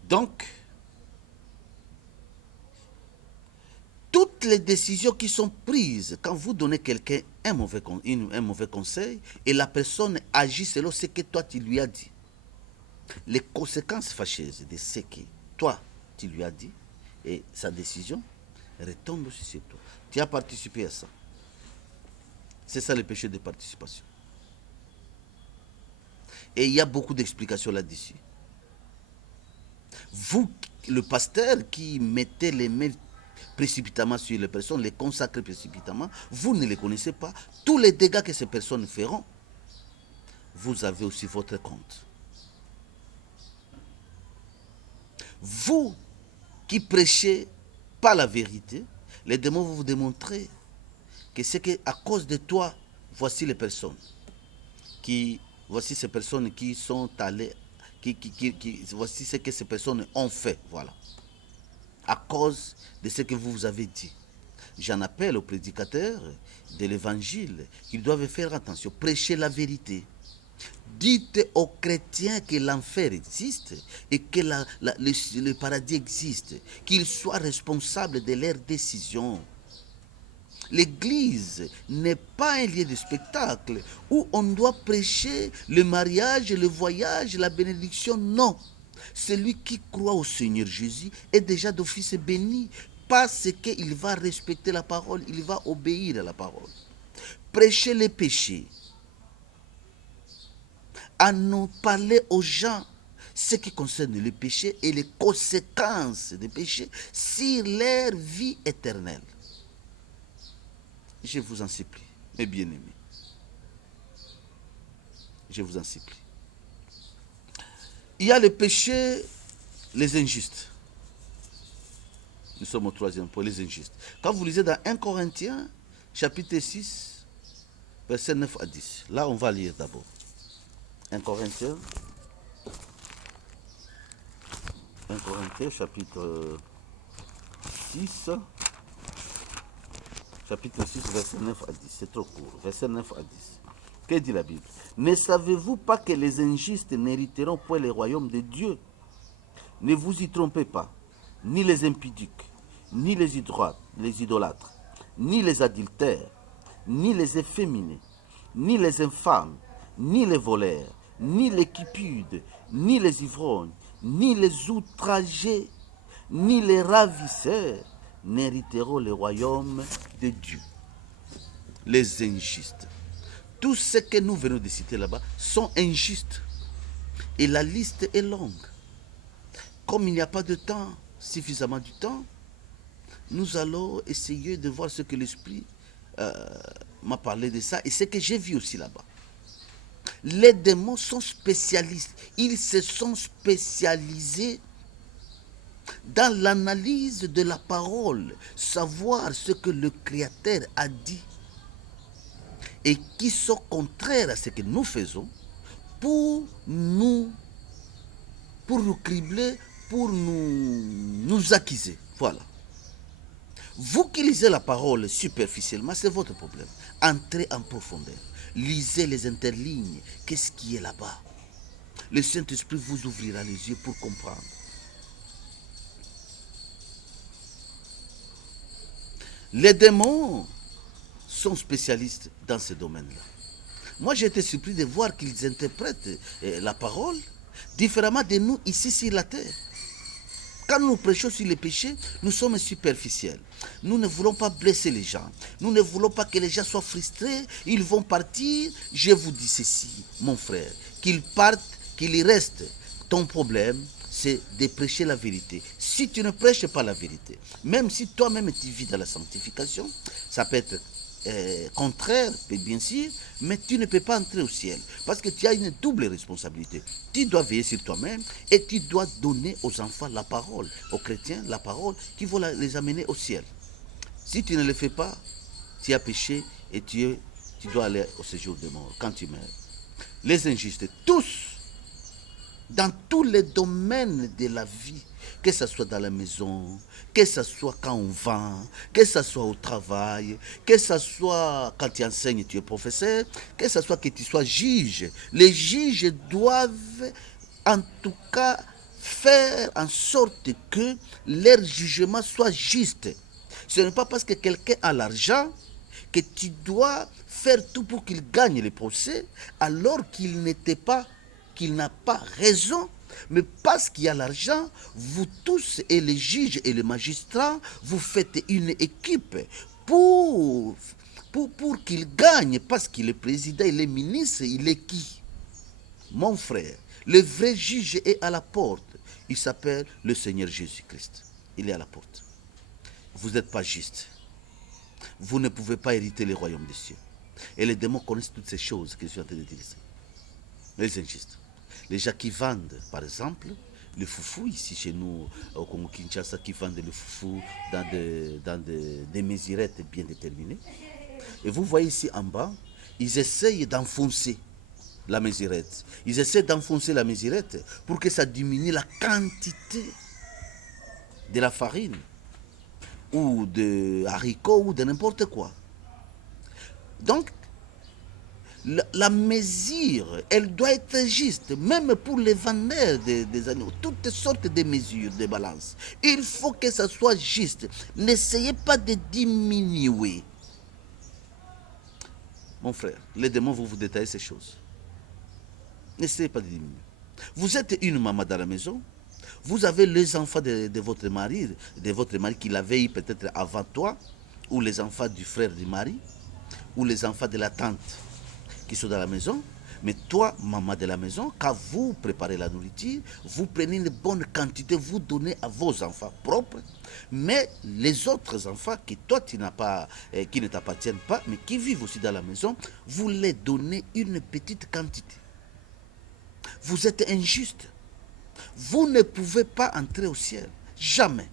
Donc, toutes les décisions qui sont prises, quand vous donnez quelqu'un un mauvais conseil et la personne agit selon ce que toi tu lui as dit, les conséquences fâcheuses de ce que toi tu lui as dit et sa décision retombent aussi sur toi. Tu as participé à ça. C'est ça le péché de participation. Et il y a beaucoup d'explications là-dessus. Vous, le pasteur qui mettez les mains précipitamment sur les personnes, les consacrez précipitamment, vous ne les connaissez pas. Tous les dégâts que ces personnes feront, vous avez aussi votre compte. Vous qui prêchez pas la vérité, les démons vont vous démontrer que c'est que à cause de toi, voici les personnes voici ces personnes qui sont allées, voici ce que ces personnes ont fait, voilà. À cause de ce que vous avez dit. J'en appelle aux prédicateurs de l'évangile qu'ils doivent faire attention, prêcher la vérité. Dites aux chrétiens que l'enfer existe et que le paradis existe, qu'ils soient responsables de leurs décisions. L'église n'est pas un lieu de spectacle où on doit prêcher le mariage, le voyage, la bénédiction. Non. Celui qui croit au Seigneur Jésus est déjà d'office béni parce qu'il va respecter la parole, il va obéir à la parole. Prêcher les péchés, à nous parler aux gens ce qui concerne le péché et les conséquences des péchés sur leur vie éternelle. Je vous en supplie, mes bien-aimés. Je vous en supplie. Il y a le péché, les injustes. Nous sommes au troisième point, les injustes. Quand vous lisez dans 1 Corinthiens, chapitre 6, versets 9 à 10. Là, on va lire d'abord. 1 Corinthiens, chapitre 6, verset 9 à 10. C'est trop court. Verset 9 à 10. Que dit la Bible? Ne savez-vous pas que les injustes n'hériteront point le royaume de Dieu? Ne vous y trompez pas, ni les impudiques, ni les idolâtres, ni les adultères, ni les efféminés, ni les infâmes, ni les voleurs, ni les cupides, ni les ivrognes, ni les outragés, ni les ravisseurs n'hériteront le royaume de Dieu. Les injustes. Tout ce que nous venons de citer là-bas sont injustes. Et la liste est longue. Comme il n'y a pas de temps, suffisamment de temps, nous allons essayer de voir ce que l'Esprit m'a parlé de ça et ce que j'ai vu aussi là-bas. Les démons sont spécialistes. Ils se sont spécialisés dans l'analyse de la parole, savoir ce que le Créateur a dit et qui sont contraires à ce que nous faisons pour nous cribler, pour nous accuser. Voilà. Vous qui lisez la parole superficiellement, c'est votre problème. Entrez en profondeur. Lisez les interlignes. Qu'est-ce qui est là-bas? Le Saint-Esprit vous ouvrira les yeux pour comprendre. Les démons sont spécialistes dans ce domaine-là. Moi, j'ai été surpris de voir qu'ils interprètent la parole différemment de nous ici sur la terre. Quand nous prêchons sur les péchés, nous sommes superficiels. Nous ne voulons pas blesser les gens. Nous ne voulons pas que les gens soient frustrés. Ils vont partir. Je vous dis ceci, mon frère, qu'ils partent, qu'ils restent. Ton problème, c'est de prêcher la vérité. Si tu ne prêches pas la vérité, même si toi-même tu vis dans la sanctification, ça peut être contraire, bien sûr, mais tu ne peux pas entrer au ciel parce que tu as une double responsabilité. Tu dois veiller sur toi-même et tu dois donner aux enfants la parole, aux chrétiens la parole qui va les amener au ciel. Si tu ne le fais pas, tu as péché et tu dois aller au séjour de mort quand tu meurs. Les injustes, tous, dans tous les domaines de la vie, que ce soit dans la maison, que ce soit quand on vend, que ce soit au travail, que ce soit quand tu enseignes, tu es professeur, que ce soit que tu sois juge. Les juges doivent en tout cas faire en sorte que leur jugement soit juste. Ce n'est pas parce que quelqu'un a l'argent que tu dois faire tout pour qu'il gagne le procès alors qu'il n'a pas raison. Mais parce qu'il y a l'argent, vous tous, et les juges et les magistrats, vous faites une équipe pour qu'il gagne. Parce que le président et les ministres, il est qui? Mon frère, le vrai juge est à la porte. Il s'appelle le Seigneur Jésus-Christ. Il est à la porte. Vous n'êtes pas juste. Vous ne pouvez pas hériter le royaume des cieux. Et les démons connaissent toutes ces choses que je suis en train de dire ici. Les injustes. Les gens qui vendent, par exemple, le foufou, ici chez nous, au Congo-Kinshasa, qui vendent le foufou dans des mesurettes bien déterminées. Et vous voyez ici en bas, ils essayent d'enfoncer la mesurette. Ils essaient d'enfoncer la mesurette pour que ça diminue la quantité de la farine, ou de haricots, ou de n'importe quoi. Donc, la mesure, elle doit être juste, même pour les vendeurs des animaux, toutes sortes de mesures, de balance. Il faut que ça soit juste. N'essayez pas de diminuer. Mon frère, les démons vont vous détailler ces choses. N'essayez pas de diminuer. Vous êtes une maman dans la maison, vous avez les enfants de votre mari qui l'avait eu peut-être avant toi, ou les enfants du frère du mari, ou les enfants de la tante qui sont dans la maison. Mais toi, maman de la maison, quand vous préparez la nourriture, vous prenez une bonne quantité, vous donnez à vos enfants propres. Mais les autres enfants que toi tu n'as pas, qui ne t'appartiennent pas, mais qui vivent aussi dans la maison, vous les donnez une petite quantité. Vous êtes injuste. Vous ne pouvez pas entrer au ciel. Jamais.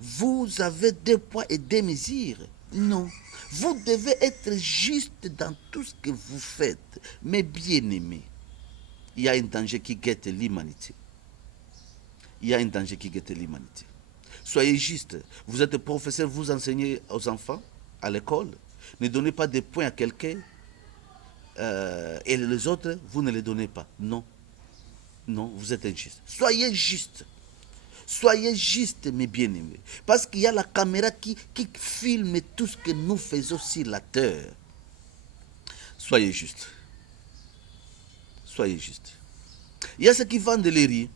vous avez deux poids et deux mesures. Non. Vous devez être juste dans tout ce que vous faites. Mais bien aimé, il y a un danger qui guette l'humanité. Il y a un danger qui guette l'humanité. Soyez juste. Vous êtes professeur, vous enseignez aux enfants à l'école. Ne donnez pas des points à quelqu'un et les autres, vous ne les donnez pas. Non. Non, vous êtes injuste. Soyez juste. Soyez juste, mes bien-aimés. Parce qu'il y a la caméra qui filme tout ce que nous faisons sur la terre. Soyez juste. Soyez juste. Il y a ceux qui vendent les riz.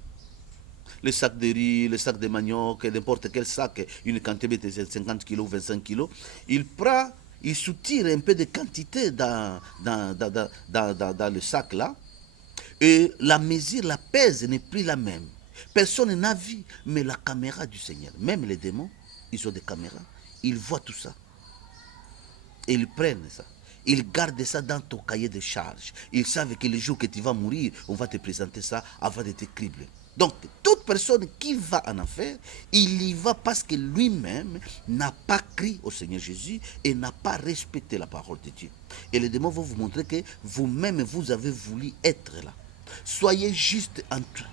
Les sacs de riz, les sacs de manioc, n'importe quel sac, une quantité de 50 kg, 25 kg. Il prend, il soutire un peu de quantité dans le sac là. Et la mesure, la pèse n'est plus la même. Personne n'a vu, mais la caméra du Seigneur, même les démons, ils ont des caméras, ils voient tout ça. Et ils prennent ça. Ils gardent ça dans ton cahier de charge. Ils savent que le jour que tu vas mourir, on va te présenter ça avant de te cribler. Donc, toute personne qui va en enfer, il y va parce que lui-même n'a pas cru au Seigneur Jésus et n'a pas respecté la parole de Dieu. Et les démons vont vous montrer que vous-même, vous avez voulu être là. Soyez juste en tout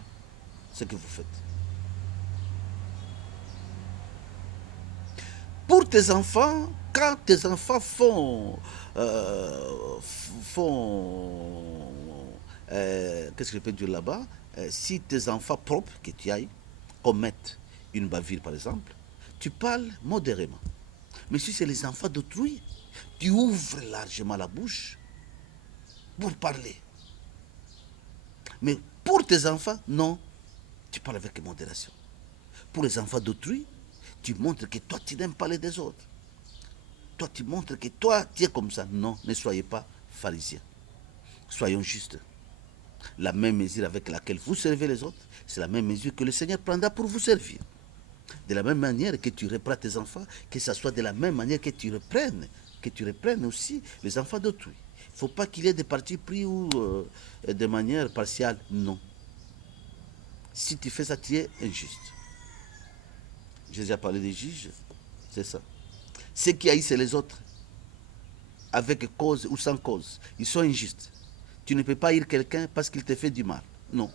ce que vous faites. Pour tes enfants, quand tes enfants font qu'est-ce que je peux dire là-bas, si tes enfants propres que tu ailles commettent une bavure par exemple, tu parles modérément. Mais si c'est les enfants d'autrui, tu ouvres largement la bouche pour parler. Mais pour tes enfants, non, tu parles avec modération. Pour les enfants d'autrui, tu montres que toi, tu n'aimes pas les des autres. Toi, tu montres que toi, tu es comme ça. Non, ne soyez pas pharisiens. Soyons justes. La même mesure avec laquelle vous servez les autres, c'est la même mesure que le Seigneur prendra pour vous servir. De la même manière que tu reprends tes enfants, que ce soit de la même manière que tu reprennes aussi les enfants d'autrui. Il ne faut pas qu'il y ait des partis pris ou de manière partiale. Non. Si tu fais ça, tu es injuste. J'ai déjà parlé des juges, c'est ça. Ceux qui haïssent les autres, avec cause ou sans cause, ils sont injustes. Tu ne peux pas haïr quelqu'un parce qu'il te fait du mal. Non.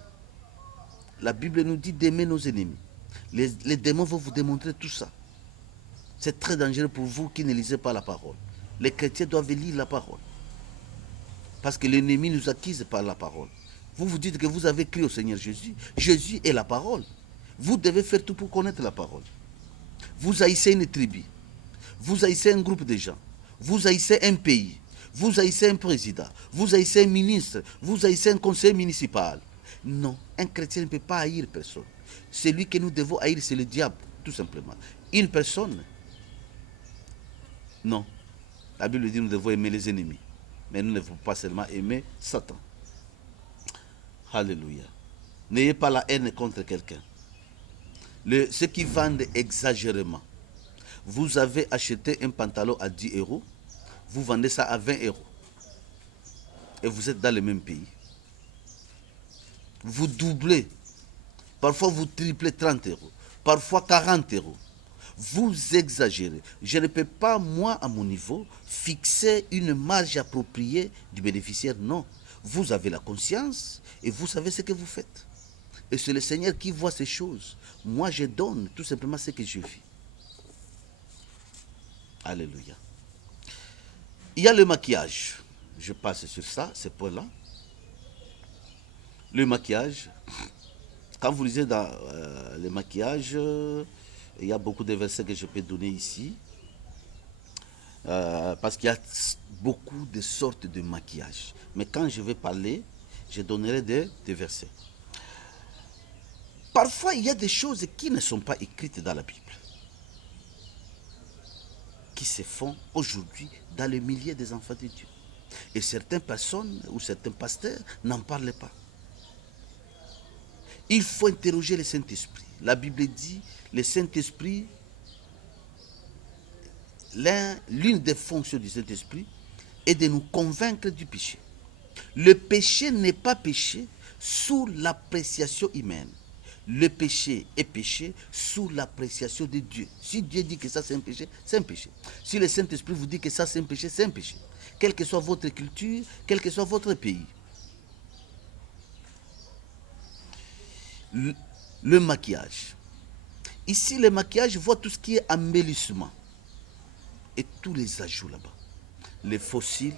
La Bible nous dit d'aimer nos ennemis. Les démons vont vous démontrer tout ça. C'est très dangereux pour vous qui ne lisez pas la parole. Les chrétiens doivent lire la parole. Parce que l'ennemi nous accuse par la parole. Vous vous dites que vous avez crié au Seigneur Jésus. Jésus est la parole. Vous devez faire tout pour connaître la parole. Vous haïssez une tribu. Vous haïssez un groupe de gens. Vous haïssez un pays. Vous haïssez un président. Vous haïssez un ministre. Vous haïssez un conseil municipal. Non, un chrétien ne peut pas haïr personne. Celui que nous devons haïr, c'est le diable, tout simplement. Une personne, non. La Bible dit que nous devons aimer les ennemis. Mais nous ne devons pas seulement aimer Satan. Alléluia. N'ayez pas la haine contre quelqu'un. Ceux qui vendent exagérément. Vous avez acheté un pantalon à 10 euros, vous vendez ça à 20 euros. Et vous êtes dans le même pays. Vous doublez. Parfois vous triplez 30 euros. Parfois 40 euros. Vous exagérez. Je ne peux pas, moi, à mon niveau, fixer une marge appropriée du bénéficiaire. Non. Vous avez la conscience et vous savez ce que vous faites. Et c'est le Seigneur qui voit ces choses. Moi, je donne tout simplement ce que je vis. Alléluia. Il y a le maquillage. Je passe sur ça, ce point-là. Le maquillage. Quand vous lisez dans le maquillage, il y a beaucoup de versets que je peux donner ici. Parce qu'il y a beaucoup de sortes de maquillage. Mais quand je vais parler, je donnerai des versets. Parfois, il y a des choses qui ne sont pas écrites dans la Bible, qui se font aujourd'hui dans le milieu des enfants de Dieu. Et certaines personnes ou certains pasteurs n'en parlent pas. Il faut interroger le Saint-Esprit. La Bible dit, le Saint-Esprit, l'une des fonctions du Saint-Esprit est de nous convaincre du péché. Le péché n'est pas péché sous l'appréciation humaine. le péché est péché sous l'appréciation de Dieu. Si Dieu dit que ça c'est un péché, c'est un péché. Si le Saint-Esprit vous dit que ça c'est un péché, c'est un péché. Quelle que soit votre culture, quel que soit votre pays. Le maquillage. Ici, le maquillage voit tout ce qui est embellissement. Et tous les ajouts là-bas. Les faux cils,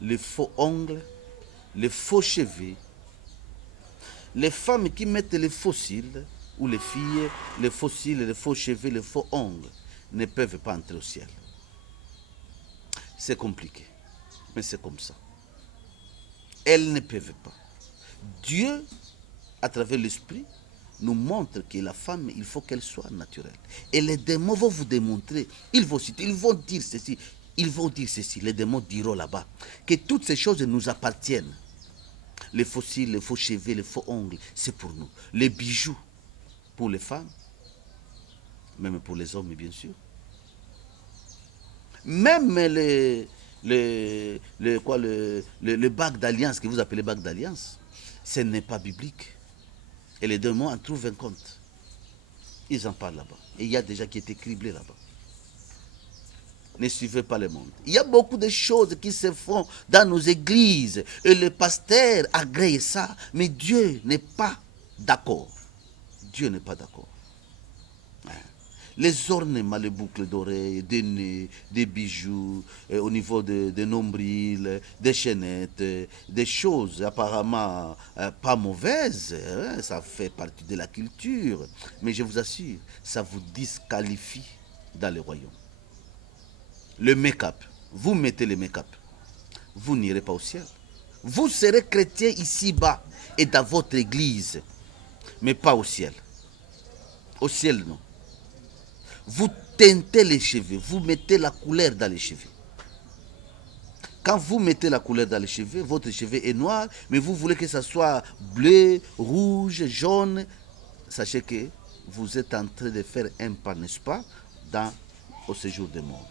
les faux ongles, les faux cheveux. Les femmes qui mettent les faux cils, ou les filles, les faux cils, les faux cheveux, les faux ongles, ne peuvent pas entrer au ciel. C'est compliqué, mais c'est comme ça. Elles ne peuvent pas. Dieu, à travers l'esprit, nous montre que la femme, il faut qu'elle soit naturelle. Et les démons vont vous démontrer, ils vont dire ceci, les démons diront là-bas, que toutes ces choses nous appartiennent. Les fossiles, les faux cheveux, les faux ongles, c'est pour nous. Les bijoux, pour les femmes, même pour les hommes, bien sûr. Même les bagues d'alliance, que vous appelez bagues d'alliance, ce n'est pas biblique. Et les démons en trouvent un compte. Ils en parlent là-bas. Et il y a déjà qui étaient criblés là-bas. Ne suivez pas le monde. Il y a beaucoup de choses qui se font dans nos églises. Et le pasteur agrée ça. Mais Dieu n'est pas d'accord. Dieu n'est pas d'accord. Les ornements, les boucles d'oreilles, des nez, des bijoux, au niveau des nombrils, des chaînettes, des choses apparemment pas mauvaises, hein, ça fait partie de la culture. Mais je vous assure, ça vous disqualifie dans le royaume. Le make-up, vous mettez le make-up, vous n'irez pas au ciel. Vous serez chrétien ici-bas et dans votre église, mais pas au ciel. Au ciel, non. Vous teintez les cheveux, vous mettez la couleur dans les cheveux. Quand vous mettez la couleur dans les cheveux, votre cheveu est noir, mais vous voulez que ça soit bleu, rouge, jaune. Sachez que vous êtes en train de faire un pas, n'est-ce pas, au séjour des morts.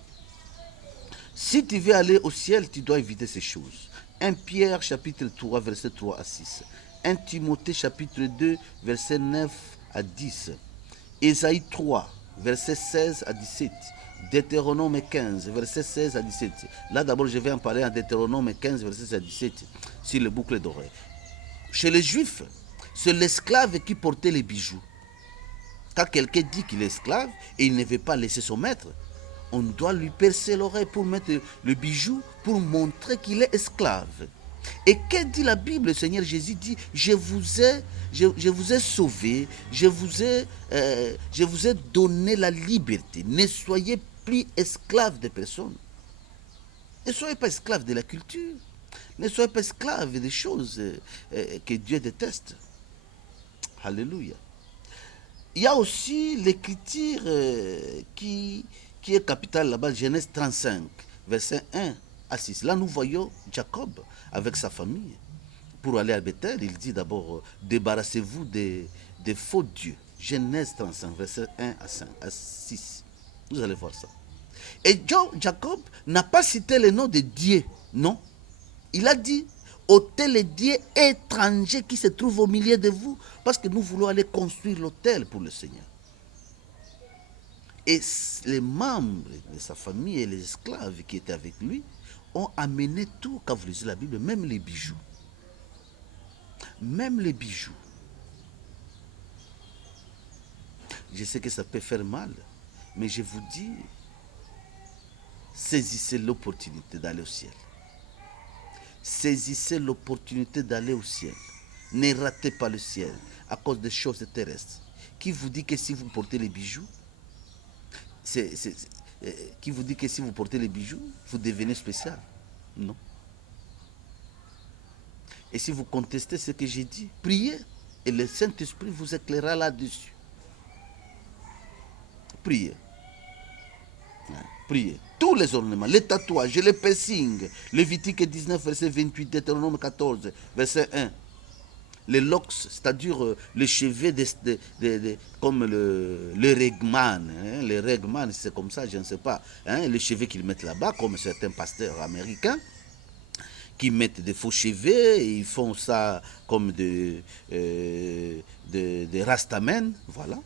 Si tu veux aller au ciel, tu dois éviter ces choses. 1 Pierre chapitre 3, verset 3 à 6. 1 Timothée chapitre 2, verset 9 à 10. Ésaïe 3, verset 16 à 17. Deutéronome 15, verset 16 à 17. Là d'abord je vais en parler en Deutéronome 15, verset 16 à 17, sur les boucles d'oreilles. Chez les Juifs, c'est l'esclave qui portait les bijoux. Quand quelqu'un dit qu'il est esclave et il ne veut pas laisser son maître, on doit lui percer l'oreille pour mettre le bijou, pour montrer qu'il est esclave. Et que dit la Bible? Le Seigneur Jésus dit, je vous ai sauvé, je vous ai donné la liberté. Ne soyez plus esclaves de personne. Ne soyez pas esclaves de la culture. Ne soyez pas esclaves des choses que Dieu déteste. Alléluia. Il y a aussi l'écriture qui est capitale là-bas, Genèse 35, verset 1 à 6. Là, nous voyons Jacob avec sa famille. Pour aller à Bethel, il dit d'abord, débarrassez-vous des faux dieux. Genèse 35, verset 1 à 6. Vous allez voir ça. Et Jacob n'a pas cité le nom de Dieu, non. Il a dit, ôtez les dieux étrangers qui se trouvent au milieu de vous, parce que nous voulons aller construire l'autel pour le Seigneur. Et les membres de sa famille et les esclaves qui étaient avec lui ont amené tout, quand vous lisez la Bible, même les bijoux. Même les bijoux. Je sais que ça peut faire mal, mais je vous dis, saisissez l'opportunité d'aller au ciel. Saisissez l'opportunité d'aller au ciel. Ne ratez pas le ciel à cause des choses terrestres. Qui vous dit que si vous portez les bijoux, qui vous dit que si vous portez les bijoux, vous devenez spécial? Non. Et si vous contestez ce que j'ai dit, priez et le Saint-Esprit vous éclairera là-dessus. Priez. Priez. Tous les ornements, les tatouages, les piercings, Lévitique 19, verset 28, Deutéronome 14, verset 1. Les locks, c'est-à-dire les cheveux comme le régman. Hein, les régman, c'est comme ça, je ne sais pas. Hein, les cheveux qu'ils mettent là-bas, comme certains pasteurs américains, qui mettent des faux cheveux, et ils font ça comme des rastamen, voilà.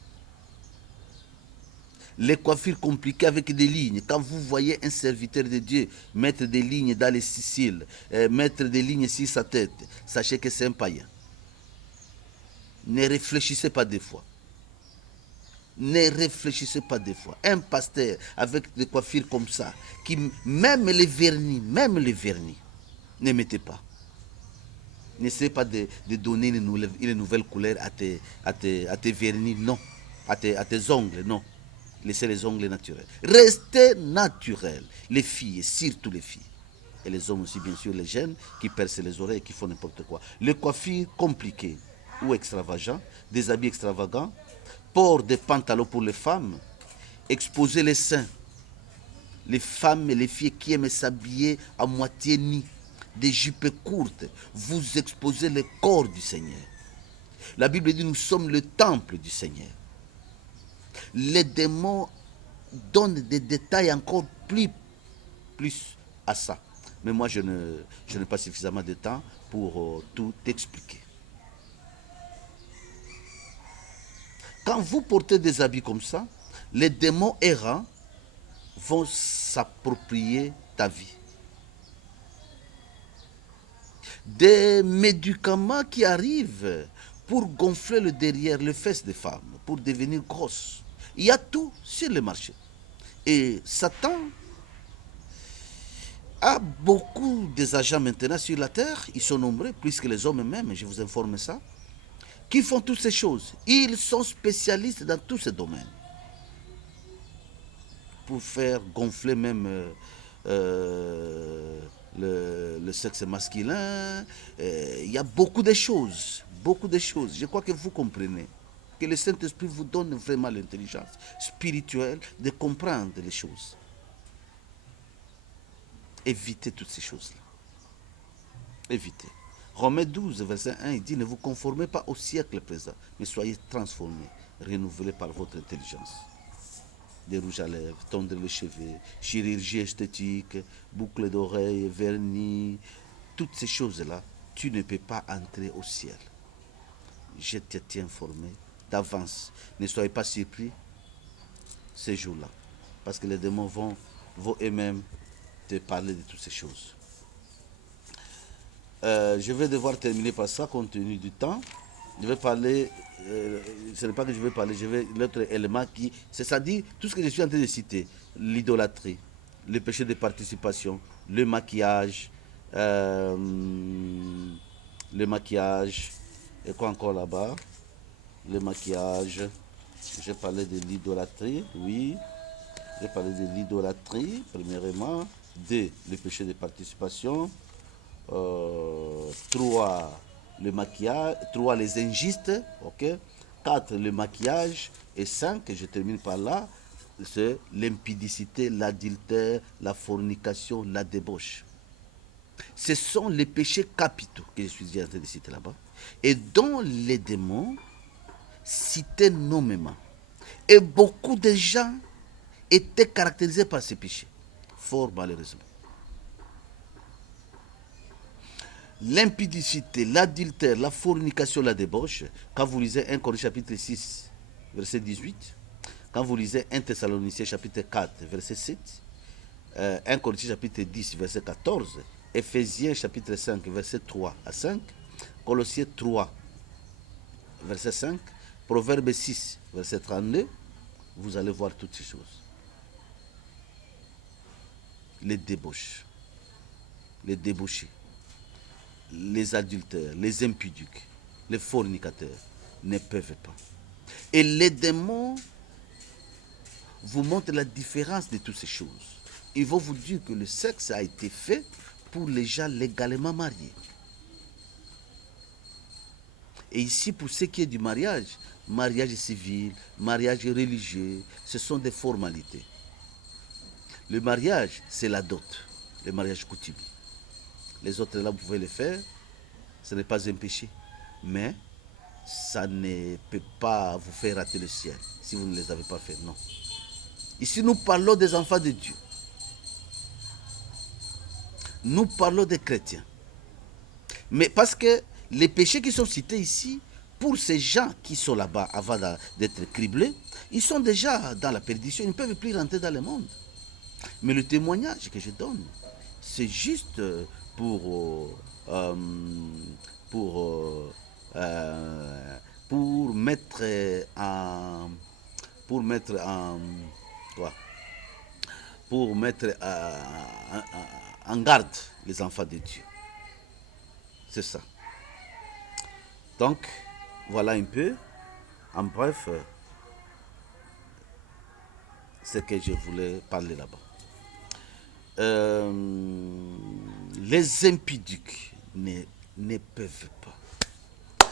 Les coiffures compliquées avec des lignes. Quand vous voyez un serviteur de Dieu mettre des lignes dans les cils, mettre des lignes sur sa tête, sachez que c'est un païen. Ne réfléchissez pas deux fois. Ne réfléchissez pas deux fois. Un pasteur avec des coiffures comme ça, qui même les vernis, ne mettez pas. N'essayez pas de donner une nouvelle couleur à tes vernis, non. À tes ongles, non. Laissez les ongles naturels. Restez naturels. Les filles, surtout les filles. Et les hommes aussi, bien sûr, les jeunes qui percent les oreilles et qui font n'importe quoi. Les coiffures compliquées ou extravagants, des habits extravagants, port des pantalons pour les femmes, exposer les seins. Les femmes et les filles qui aiment s'habiller à moitié nues, des jupes courtes, vous exposez le corps du Seigneur. La Bible dit nous sommes le temple du Seigneur. Les démons donnent des détails encore plus à ça. Mais moi, je n'ai pas suffisamment de temps pour tout expliquer. Quand vous portez des habits comme ça, les démons errants vont s'approprier ta vie. Des médicaments qui arrivent pour gonfler le derrière, les fesses des femmes, pour devenir grosses. Il y a tout sur le marché. Et Satan a beaucoup des agents maintenant sur la terre. Ils sont nombreux, plus que les hommes même, je vous informe ça, qui font toutes ces choses. Ils sont spécialistes dans tous ces domaines. Pour faire gonfler même le sexe masculin. Il y a beaucoup de choses. Beaucoup de choses. Je crois que vous comprenez. Que le Saint-Esprit vous donne vraiment l'intelligence spirituelle de comprendre les choses. Évitez toutes ces choses-là. Évitez. Romains 12, verset 1, il dit, ne vous conformez pas au siècle présent, mais soyez transformés, renouvelés par votre intelligence. Des rouges à lèvres, tondre les cheveux, chirurgie esthétique, boucle d'oreilles, vernis, toutes ces choses-là, tu ne peux pas entrer au ciel. Je te tiens informé d'avance. Ne soyez pas surpris ces jours-là. Parce que les démons vont eux-mêmes te parler de toutes ces choses. Je vais devoir terminer par ça, compte tenu du temps. Je vais parler, ce n'est pas que je vais parler, l'autre élément qui, c'est-à-dire tout ce que je suis en train de citer, l'idolâtrie, le péché de participation, le maquillage, et quoi encore là-bas, le maquillage, j'ai parlé de l'idolâtrie, oui, j'ai parlé de l'idolâtrie, premièrement, 2, le péché de participation, 3, le maquillage, 3, les injustes, ok, 4, le maquillage, et 5, je termine par là, c'est l'impudicité, l'adultère, la fornication, la débauche. Ce sont les péchés capitaux que je suis en train de citer là-bas, et dont les démons citaient nommément. Et beaucoup de gens étaient caractérisés par ces péchés, fort malheureusement. L'impudicité, l'adultère, la fornication, la débauche, quand vous lisez 1 Corinthiens chapitre 6, verset 18, quand vous lisez 1 Thessaloniciens chapitre 4, verset 7, 1 Corinthiens chapitre 10, verset 14, Éphésiens chapitre 5, verset 3 à 5, Colossiens 3, verset 5, Proverbes 6, verset 32, vous allez voir toutes ces choses. Les débauches, les débauchés, les adultères, les impudiques, les fornicateurs ne peuvent pas. Et les démons vous montrent la différence de toutes ces choses. Ils vont vous dire que le sexe a été fait pour les gens légalement mariés. Et ici, pour ce qui est du mariage civil, mariage religieux, ce sont des formalités. Le mariage, c'est la dot, le mariage coutumier. Les autres là, vous pouvez les faire, ce n'est pas un péché. Mais ça ne peut pas vous faire rater le ciel si vous ne les avez pas fait, non. Ici, nous parlons des enfants de Dieu. Nous parlons des chrétiens. Mais parce que les péchés qui sont cités ici, pour ces gens qui sont là-bas avant d'être criblés, ils sont déjà dans la perdition, ils ne peuvent plus rentrer dans le monde. Mais le témoignage que je donne, c'est juste pour, euh, pour, euh, euh, pour mettre en, pour mettre en, quoi, pour mettre en garde les enfants de Dieu. C'est ça. Donc, voilà un peu, en bref, ce que je voulais parler là-bas. Les impudiques ne peuvent pas.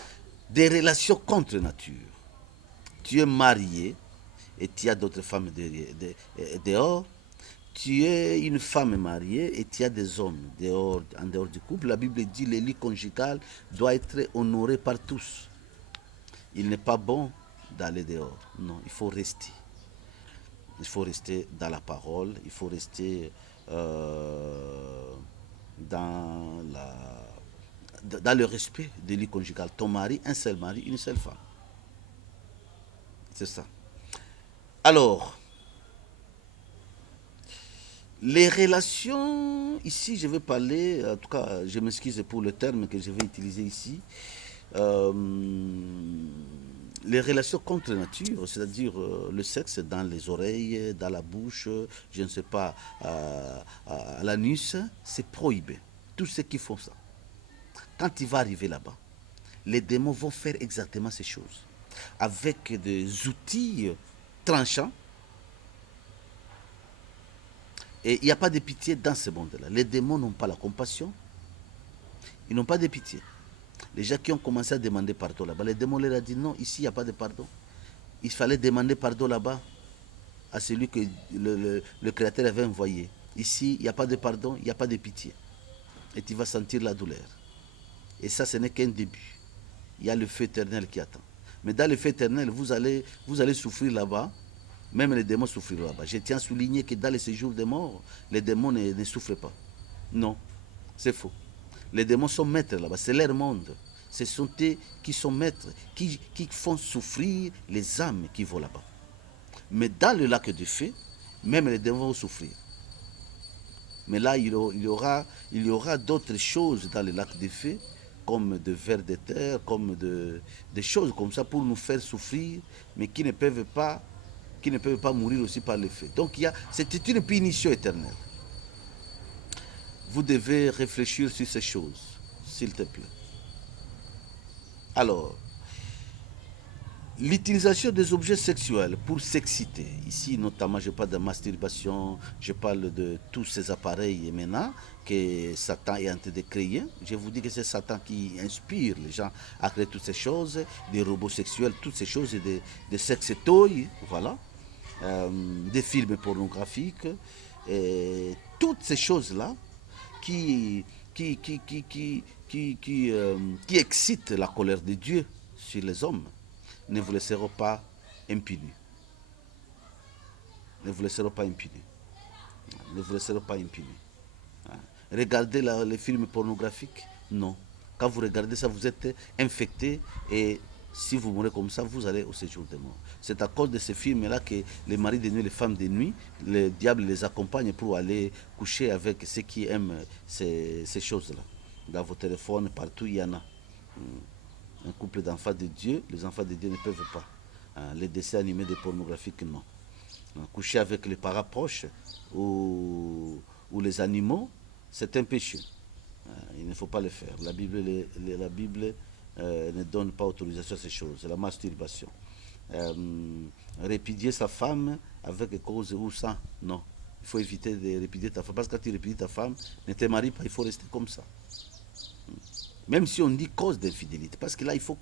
Des relations contre nature. Tu es marié et tu as d'autres femmes dehors. Tu es une femme mariée et tu as des hommes dehors, en dehors du couple. La Bible dit que le lit conjugal doit être honoré par tous. Il n'est pas bon d'aller dehors. Non, il faut rester. Il faut rester dans la parole. Il faut rester dans, dans le respect du lit conjugal. Ton mari, un seul mari, une seule femme. C'est ça. Alors, les relations, ici je vais parler, en tout cas je m'excuse pour le terme que je vais utiliser ici, euh, les relations contre nature, c'est-à-dire le sexe dans les oreilles, dans la bouche, je ne sais pas, à l'anus, c'est prohibé. Tous ceux qui font ça. Quand il va arriver là-bas, les démons vont faire exactement ces choses. Avec des outils tranchants. Et il n'y a pas de pitié dans ce monde-là. Les démons n'ont pas la compassion. Ils n'ont pas de pitié. Les gens qui ont commencé à demander pardon là-bas, les démons leur ont dit non, ici il n'y a pas de pardon. Il fallait demander pardon là-bas à celui que le Créateur avait envoyé. Ici, il n'y a pas de pardon, il n'y a pas de pitié. Et tu vas sentir la douleur. Et ça, ce n'est qu'un début. Il y a le feu éternel qui attend. Mais dans le feu éternel, vous allez souffrir là-bas. Même les démons souffriront là-bas. Je tiens à souligner que dans les séjours des morts, les démons ne souffrent pas. Non, c'est faux. Les démons sont maîtres là-bas, c'est leur monde. Ce sont eux qui sont maîtres, qui font souffrir les âmes qui vont là-bas. Mais dans le lac de feu, même les démons vont souffrir. Mais là, il y aura d'autres choses dans le lac de feu, comme de vers de terre, comme des choses comme ça pour nous faire souffrir, mais qui ne peuvent pas mourir aussi par le feu. Donc c'est une punition éternelle. Vous devez réfléchir sur ces choses, s'il te plaît. Alors, l'utilisation des objets sexuels pour s'exciter. Ici, notamment, je parle de masturbation, je parle de tous ces appareils maintenant que Satan est en train de créer. Je vous dis que c'est Satan qui inspire les gens à créer toutes ces choses, des robots sexuels, toutes ces choses, des sex toys, voilà. Des films pornographiques, et toutes ces choses-là qui excitent la colère de Dieu sur les hommes ne vous laisseront pas impunis. Ne vous laisseront pas impunis. Ne vous laisseront pas impunis. Regardez les films pornographiques, non. Quand vous regardez ça, vous êtes infecté et si vous mourrez comme ça, vous allez au séjour des morts. C'est à cause de ces films-là que les maris de nuit, les femmes de nuit, le diable les accompagne pour aller coucher avec ceux qui aiment ces choses-là. Dans vos téléphones, partout, il y en a. Un couple d'enfants de Dieu, les enfants de Dieu ne peuvent pas. Les dessins animés de pornographiques, non. Coucher avec les parents proches ou les animaux, c'est un péché. Il ne faut pas le faire. La Bible ne donne pas autorisation à ces choses. C'est la masturbation. Répudier sa femme avec cause ou sans, non. Il faut éviter de répudier ta femme. Parce que quand tu répudies ta femme, ne te marie pas, il faut rester comme ça. Même si on dit cause d'infidélité. Parce que là, il faut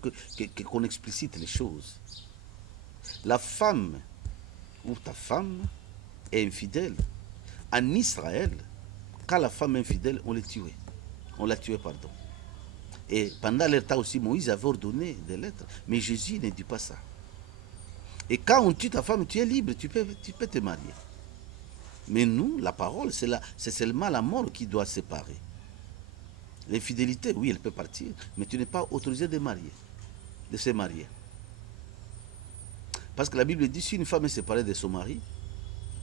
qu'on explicite les choses. La femme ou ta femme est infidèle. En Israël, quand la femme est infidèle, on l'a tuée. On l'a tuée, pardon. Et pendant leur temps aussi, Moïse avait ordonné des lettres. Mais Jésus ne dit pas ça. Et quand on tue ta femme, tu es libre, tu peux te marier. Mais nous, la parole, c'est seulement la mort qui doit séparer. L'infidélité, oui, elle peut partir, mais tu n'es pas autorisé de se marier. Parce que la Bible dit, si une femme est séparée de son mari,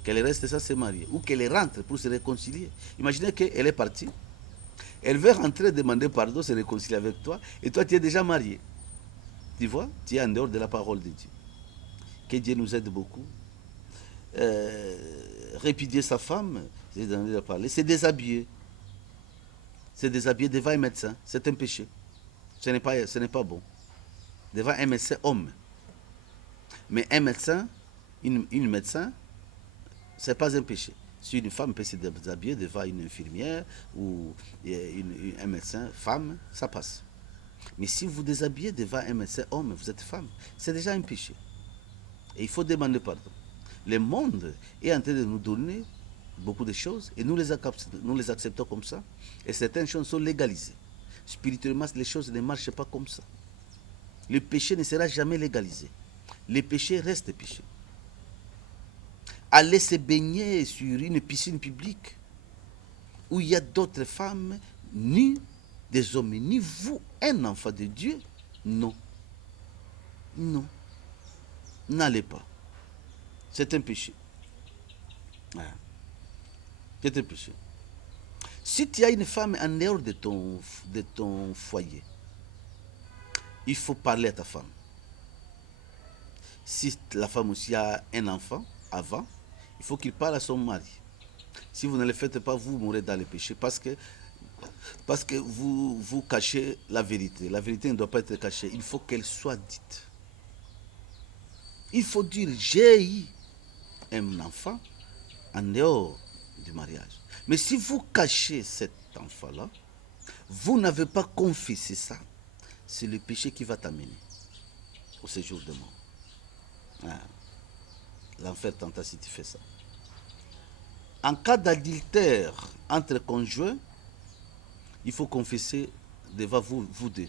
qu'elle reste sans se marier, ou qu'elle rentre pour se réconcilier. Imaginez qu'elle est partie, elle veut rentrer, demander pardon, se réconcilier avec toi, et toi tu es déjà marié. Tu vois, tu es en dehors de la parole de Dieu. Que Dieu nous aide beaucoup. Répudier sa femme, c'est déshabiller. C'est déshabiller devant un médecin, c'est un péché. Ce n'est pas bon. Devant un médecin homme. Mais un médecin, une médecin, ce n'est pas un péché. Si une femme peut se déshabiller devant une infirmière ou un médecin femme, ça passe. Mais si vous déshabillez devant un médecin homme, vous êtes femme, c'est déjà un péché. Et il faut demander pardon. Le monde est en train de nous donner beaucoup de choses et nous les acceptons comme ça. Et certaines choses sont légalisées. Spirituellement, les choses ne marchent pas comme ça. Le péché ne sera jamais légalisé. Le péché reste péché. Aller se baigner sur une piscine publique où il y a d'autres femmes, ni des hommes, ni vous, un enfant de Dieu, non. Non. N'allez pas. C'est un péché. C'est un péché. Si tu as une femme en dehors de ton foyer, il faut parler à ta femme. Si la femme aussi a un enfant avant, il faut qu'il parle à son mari. Si vous ne le faites pas, vous mourrez dans le péché parce que vous cachez la vérité. La vérité ne doit pas être cachée. Il faut qu'elle soit dite. Il faut dire, j'ai eu un enfant en dehors du mariage. Mais si vous cachez cet enfant-là, vous n'avez pas confessé ça. C'est le péché qui va t'amener au séjour de mort. L'enfer tenta si tu fais ça. En cas d'adultère entre conjoints, il faut confesser devant vous deux.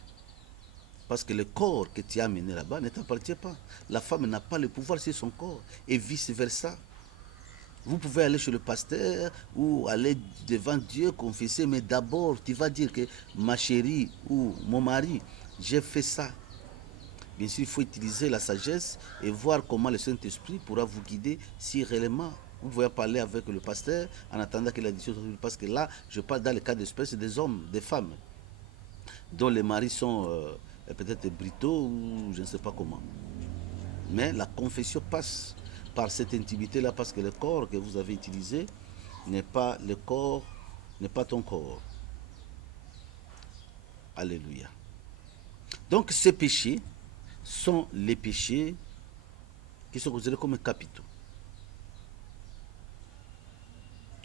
Parce que le corps que tu as amené là-bas ne t'appartient pas. La femme n'a pas le pouvoir sur son corps. Et vice-versa. Vous pouvez aller chez le pasteur ou aller devant Dieu confesser, mais d'abord tu vas dire que ma chérie ou mon mari, j'ai fait ça. Bien sûr, il faut utiliser la sagesse et voir comment le Saint-Esprit pourra vous guider si réellement vous pouvez parler avec le pasteur en attendant que la décision soit prise. Parce que là, je parle dans le cas d'espèce des hommes, des femmes, dont les maris sont peut-être brutaux ou je ne sais pas comment. Mais la confession passe par cette intimité-là parce que le corps que vous avez utilisé n'est pas le corps, n'est pas ton corps. Alléluia. Donc ces péchés sont les péchés qui sont considérés comme capitaux.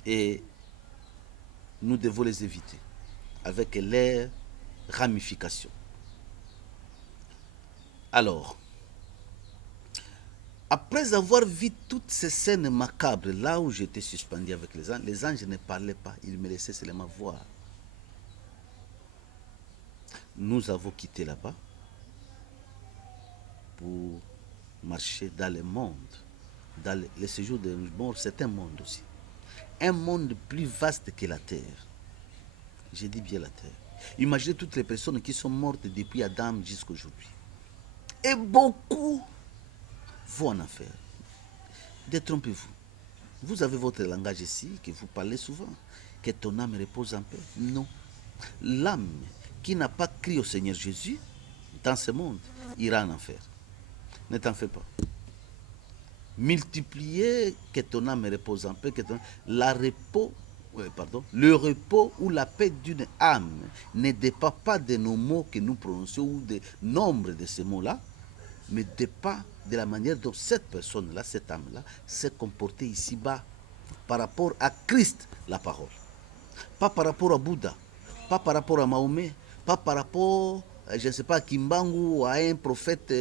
Et nous devons les éviter avec leurs ramifications. Alors, après avoir vu toutes ces scènes macabres, là où j'étais suspendu avec les anges ne parlaient pas, ils me laissaient seulement voir. Nous avons quitté là-bas pour marcher dans le monde. Dans le séjour de mort, c'est un monde aussi. Un monde plus vaste que la terre. J'ai dit bien la terre. Imaginez toutes les personnes qui sont mortes depuis Adam jusqu'à aujourd'hui. Et beaucoup vont en enfer. Détrompez-vous. Vous avez votre langage ici, que vous parlez souvent. Que ton âme repose en paix. Non. L'âme qui n'a pas crié au Seigneur Jésus, dans ce monde, ira en enfer. Ne t'en fais pas. Multiplier que ton âme repose en paix, le repos ou la paix d'une âme ne dépend pas de nos mots que nous prononçons ou du nombre de ces mots-là, mais dépend de la manière dont cette personne-là, cette âme-là, s'est comportée ici-bas par rapport à Christ, la parole. Pas par rapport à Bouddha, pas par rapport à Mahomet, pas par rapport, je ne sais pas, à Kimbangu ou à un prophète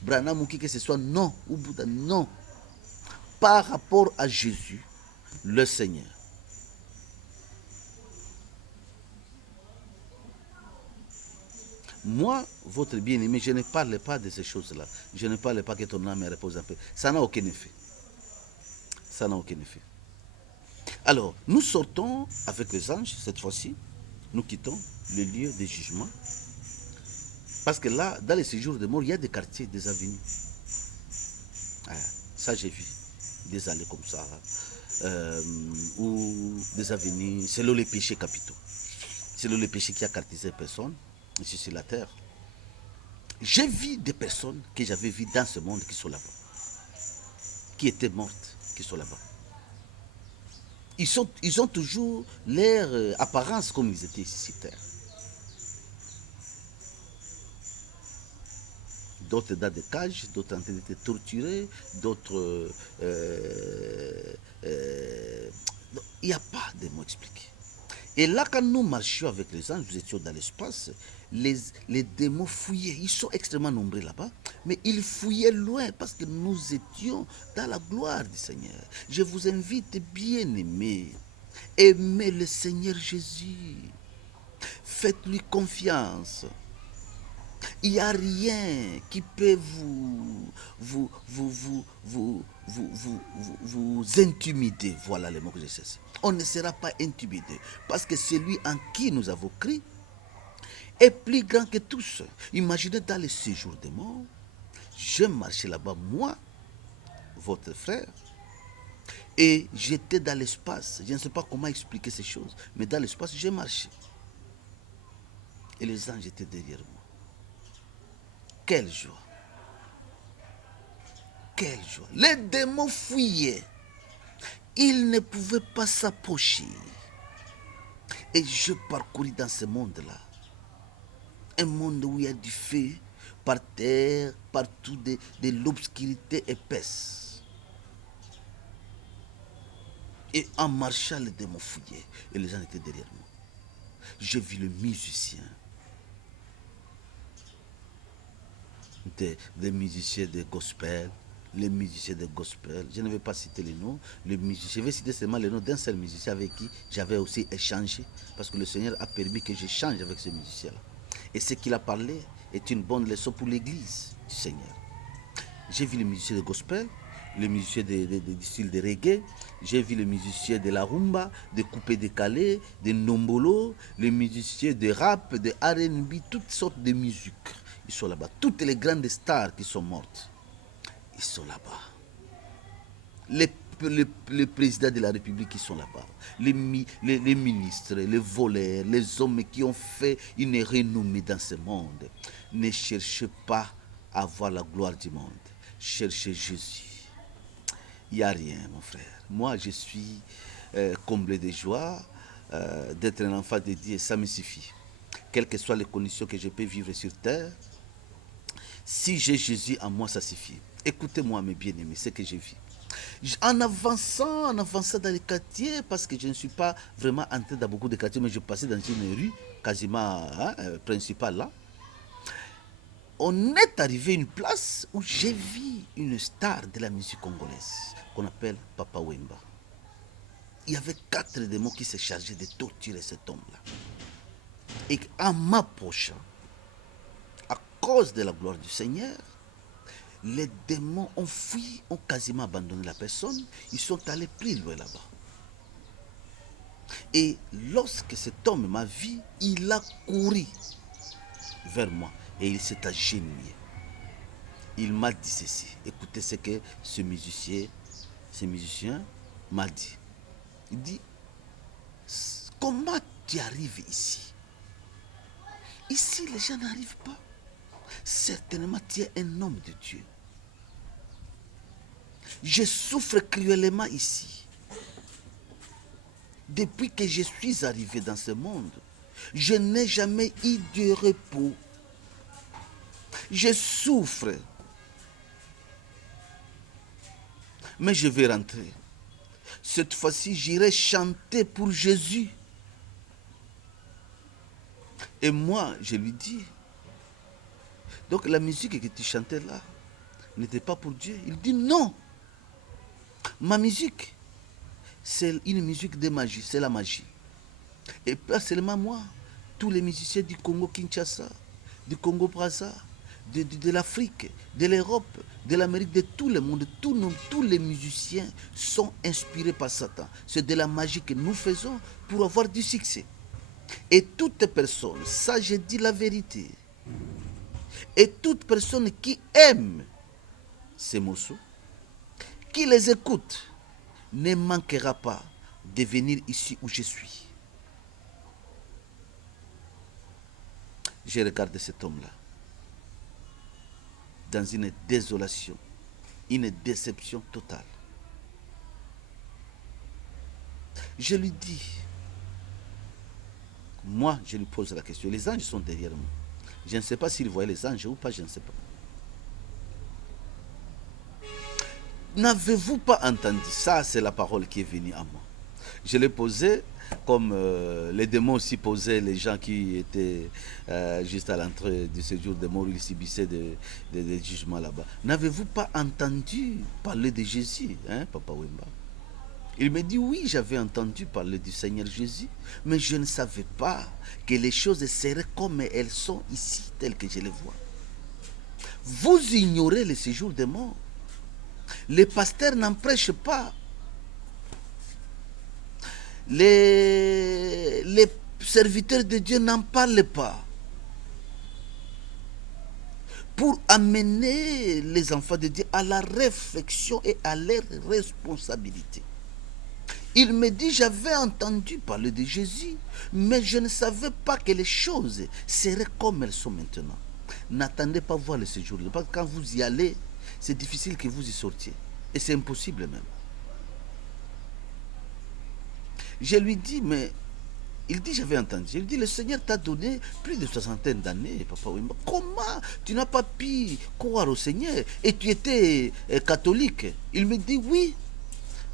Branham ou qui que ce soit, non, ou Bouddha, non. Par rapport à Jésus, le Seigneur. Moi, votre bien-aimé, je ne parle pas de ces choses-là. Je ne parle pas que ton âme repose en paix. Ça n'a aucun effet. Ça n'a aucun effet. Alors, nous sortons avec les anges, cette fois-ci. Nous quittons. le lieu de jugement. Parce que là, dans les séjours de mort, il y a des quartiers, des avenues. Ça, j'ai vu. Des allées comme ça. Ou des avenues, selon les péchés capitaux. Selon les péchés qui a caractérisé les personnes ici sur la terre. J'ai vu des personnes que j'avais vues dans ce monde qui sont là-bas. Qui étaient mortes, qui sont là-bas. Ils ont toujours leur apparence comme ils étaient ici sur terre. D'autres dans des cages, d'autres en train d'être torturés, d'autres... il n'y a pas de mots expliqués. Et là, quand nous marchions avec les anges, nous étions dans l'espace, les démons fouillaient. Ils sont extrêmement nombreux là-bas, mais ils fouillaient loin parce que nous étions dans la gloire du Seigneur. Je vous invite, bien-aimés, aimez le Seigneur Jésus. Faites-lui confiance. Il n'y a rien qui peut vous intimider. Voilà les mots que je sais. On ne sera pas intimidé parce que celui en qui nous avons cru est plus grand que tous. Imaginez dans le séjour des morts, je marchais là-bas, moi, votre frère, et j'étais dans l'espace. Je ne sais pas comment expliquer ces choses, mais dans l'espace, j'ai marché. Et les anges étaient derrière moi. Quelle joie! Quelle joie! Les démons fuyaient. Ils ne pouvaient pas s'approcher. Et je parcouris dans ce monde-là. Un monde où il y a du feu, par terre, partout de l'obscurité épaisse. Et en marchant, les démons fuyaient. Et les gens étaient derrière moi. J'ai vu le musicien. Des musiciens de gospel, les musiciens de gospel, je ne vais pas citer les noms, je vais citer seulement les noms d'un seul musicien avec qui j'avais aussi échangé, parce que le Seigneur a permis que j'échange avec ce musicien-là. Et ce qu'il a parlé est une bonne leçon pour l'église du Seigneur. J'ai vu les musiciens de gospel, les musiciens du style de reggae, j'ai vu les musiciens de la rumba, de coupé décalé, de nombolo, les musiciens de rap, de R&B, toutes sortes de musiques. Ils sont là-bas. Toutes les grandes stars qui sont mortes, ils sont là-bas. Les présidents de la République qui sont là-bas. Les ministres, les voleurs, les hommes qui ont fait une renommée dans ce monde. Ne cherchez pas à voir la gloire du monde. Cherchez Jésus. Il n'y a rien, mon frère. Moi, je suis comblé de joie d'être un enfant de Dieu. Ça me suffit. Quelles que soient les conditions que je peux vivre sur terre, si j'ai Jésus en moi, ça suffit. Écoutez-moi, mes bien-aimés, ce que j'ai vu. En avançant dans les quartiers, parce que je ne suis pas vraiment entré dans beaucoup de quartiers, mais je passais dans une rue quasiment principale là. On est arrivé à une place où j'ai vu une star de la musique congolaise qu'on appelle Papa Wemba. Il y avait 4 démons qui se chargeaient de torturer cet homme-là. Et en m'approchant, à cause de la gloire du Seigneur, les démons ont fui, ont quasiment abandonné la personne. Ils sont allés plus loin là-bas. Et lorsque cet homme m'a vu, il a couru vers moi et il s'est agenouillé. Il m'a dit ceci. Écoutez ce que ce musicien m'a dit. Il dit, comment tu arrives ici? Ici, les gens n'arrivent pas. Certainement, tu es un homme de Dieu. Je souffre cruellement ici. Depuis que je suis arrivé dans ce monde, je n'ai jamais eu de repos. Je souffre. Mais je vais rentrer. Cette fois-ci, j'irai chanter pour Jésus. Et moi, je lui dis, donc la musique que tu chantais là n'était pas pour Dieu. Il dit non. Ma musique, c'est une musique de magie, c'est la magie. Et pas seulement moi, tous les musiciens du Congo Kinshasa, du Congo Brazza, de l'Afrique, de l'Europe, de l'Amérique, de tout le monde, tous les musiciens sont inspirés par Satan. C'est de la magie que nous faisons pour avoir du succès. Et toute personne, ça je dis la vérité, et toute personne qui aime ces morceaux, qui les écoute, ne manquera pas de venir ici où je suis. J'ai regardé cet homme-là dans une désolation, une déception totale. Je lui dis, moi je lui pose la question, les anges sont derrière moi. Je ne sais pas s'il voyait les anges ou pas, je ne sais pas. N'avez-vous pas entendu? Ça, c'est la parole qui est venue à moi. Je l'ai posée comme les démons aussi posaient les gens qui étaient juste à l'entrée du séjour des morts, ils subissaient des jugements là-bas. N'avez-vous pas entendu parler de Jésus, hein, Papa Wemba? Il me dit, oui, j'avais entendu parler du Seigneur Jésus, mais je ne savais pas que les choses seraient comme elles sont ici, telles que je les vois. Vous ignorez le séjour des morts. Les pasteurs n'en prêchent pas. Les serviteurs de Dieu n'en parlent pas. Pour amener les enfants de Dieu à la réflexion et à leur responsabilité. Il me dit, j'avais entendu parler de Jésus, mais je ne savais pas que les choses seraient comme elles sont maintenant. N'attendez pas voir le séjour-là, parce que quand vous y allez, c'est difficile que vous y sortiez. Et c'est impossible même. Je lui dis, mais il dit, j'avais entendu. Je lui dis, le Seigneur t'a donné plus de 60 d'années, Papa Wemba. Comment tu n'as pas pu croire au Seigneur et tu étais catholique? Il me dit, oui,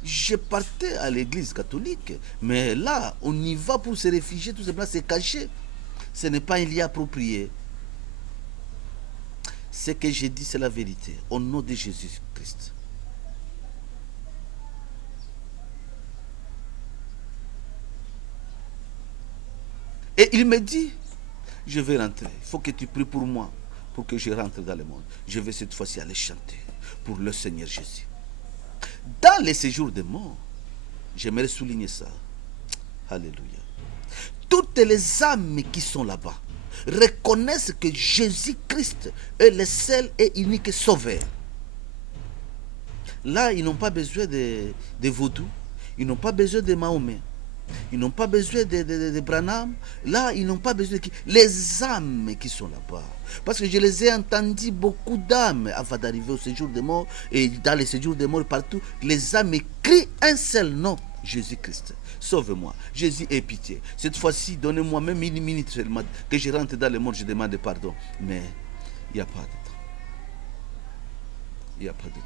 je partais à l'église catholique, mais là, on y va pour se réfugier, tout simplement, c'est caché. Ce n'est pas un lieu approprié. Ce que j'ai dit, c'est la vérité, au nom de Jésus-Christ. Et il me dit, je vais rentrer, il faut que tu pries pour moi, pour que je rentre dans le monde. Je vais cette fois-ci aller chanter pour le Seigneur Jésus. Dans les séjours des morts, j'aimerais souligner ça. Alléluia. Toutes les âmes qui sont là-bas reconnaissent que Jésus-Christ est le seul et unique sauveur. Là, ils n'ont pas besoin de vaudou, ils n'ont pas besoin de Mahomet, ils n'ont pas besoin de Branham. Là, ils n'ont pas besoin de les âmes qui sont là-bas. Parce que je les ai entendus, beaucoup d'âmes, avant d'arriver au séjour des morts, et dans les séjours des morts partout, les âmes crient un seul nom, Jésus-Christ. Sauve-moi. Jésus, aie pitié. Cette fois-ci, donnez-moi même une minute seulement, que je rentre dans le monde, je demande pardon. Mais il n'y a pas de temps. Il n'y a pas de temps.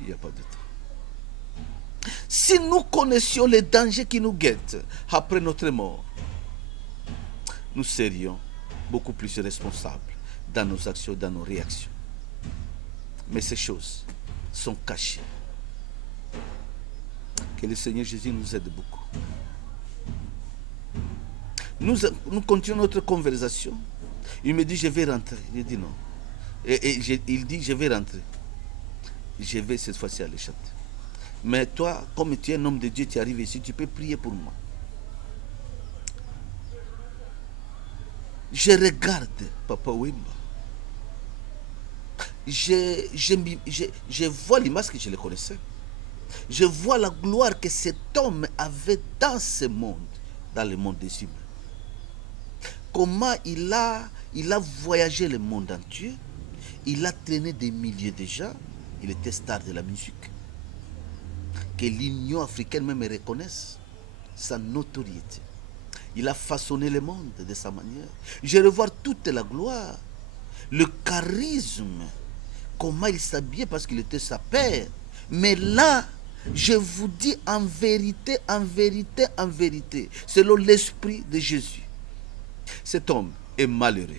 Il n'y a pas de temps. Si nous connaissions les dangers qui nous guettent après notre mort, nous serions beaucoup plus responsables dans nos actions, dans nos réactions. Mais ces choses sont cachées. Que le Seigneur Jésus nous aide beaucoup. Nous continuons notre conversation. Il me dit, je vais rentrer. Je dis non. Il dit, je vais rentrer. Je vais cette fois-ci aller chanter. Mais toi, comme tu es un homme de Dieu, tu arrives ici, tu peux prier pour moi. Je regarde Papa Wemba. Je vois l'image que je le connaissais. Je vois la gloire que cet homme avait dans ce monde, dans le monde des humains. Comment il a voyagé le monde entier. Il a traîné des milliers de gens. Il était star de la musique. Que l'Union africaine même reconnaisse sa notoriété. Il a façonné le monde de sa manière. Je revois toute la gloire, le charisme, comment il s'habillait parce qu'il était sa père. Mais là, je vous dis en vérité, selon l'esprit de Jésus, cet homme est malheureux.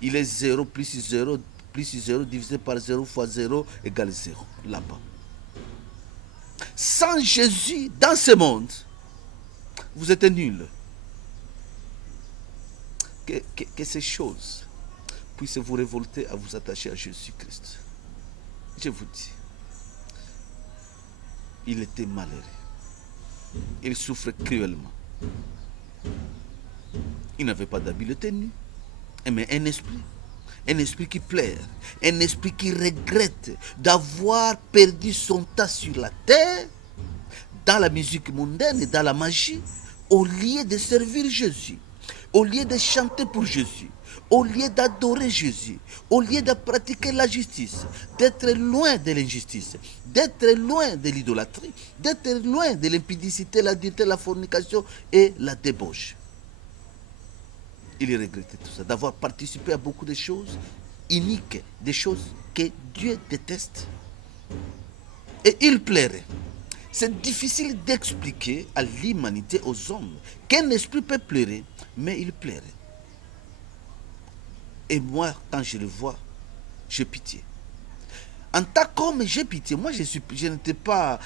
Il est 0 plus 0 plus 0 divisé par 0 fois 0 égale 0 là-bas. Sans Jésus dans ce monde, vous êtes nuls. Que ces choses puissent vous révolter à vous attacher à Jésus-Christ. Je vous dis, il était malheureux. Il souffrait cruellement. Il n'avait pas d'habit de tenue, mais un esprit qui pleure, un esprit qui regrette d'avoir perdu son temps sur la terre, dans la musique mondaine et dans la magie, au lieu de servir Jésus, au lieu de chanter pour Jésus, au lieu d'adorer Jésus, au lieu de pratiquer la justice, d'être loin de l'injustice, d'être loin de l'idolâtrie, d'être loin de l'impudicité, l'adultère, la fornication et la débauche. Il regrettait tout ça, d'avoir participé à beaucoup de choses iniques, des choses que Dieu déteste. Et il plairait. C'est difficile d'expliquer à l'humanité, aux hommes, qu'un esprit peut pleurer, mais il plairait. Et moi, quand je le vois, j'ai pitié. En tant qu'homme, j'ai pitié. Moi, je n'étais pas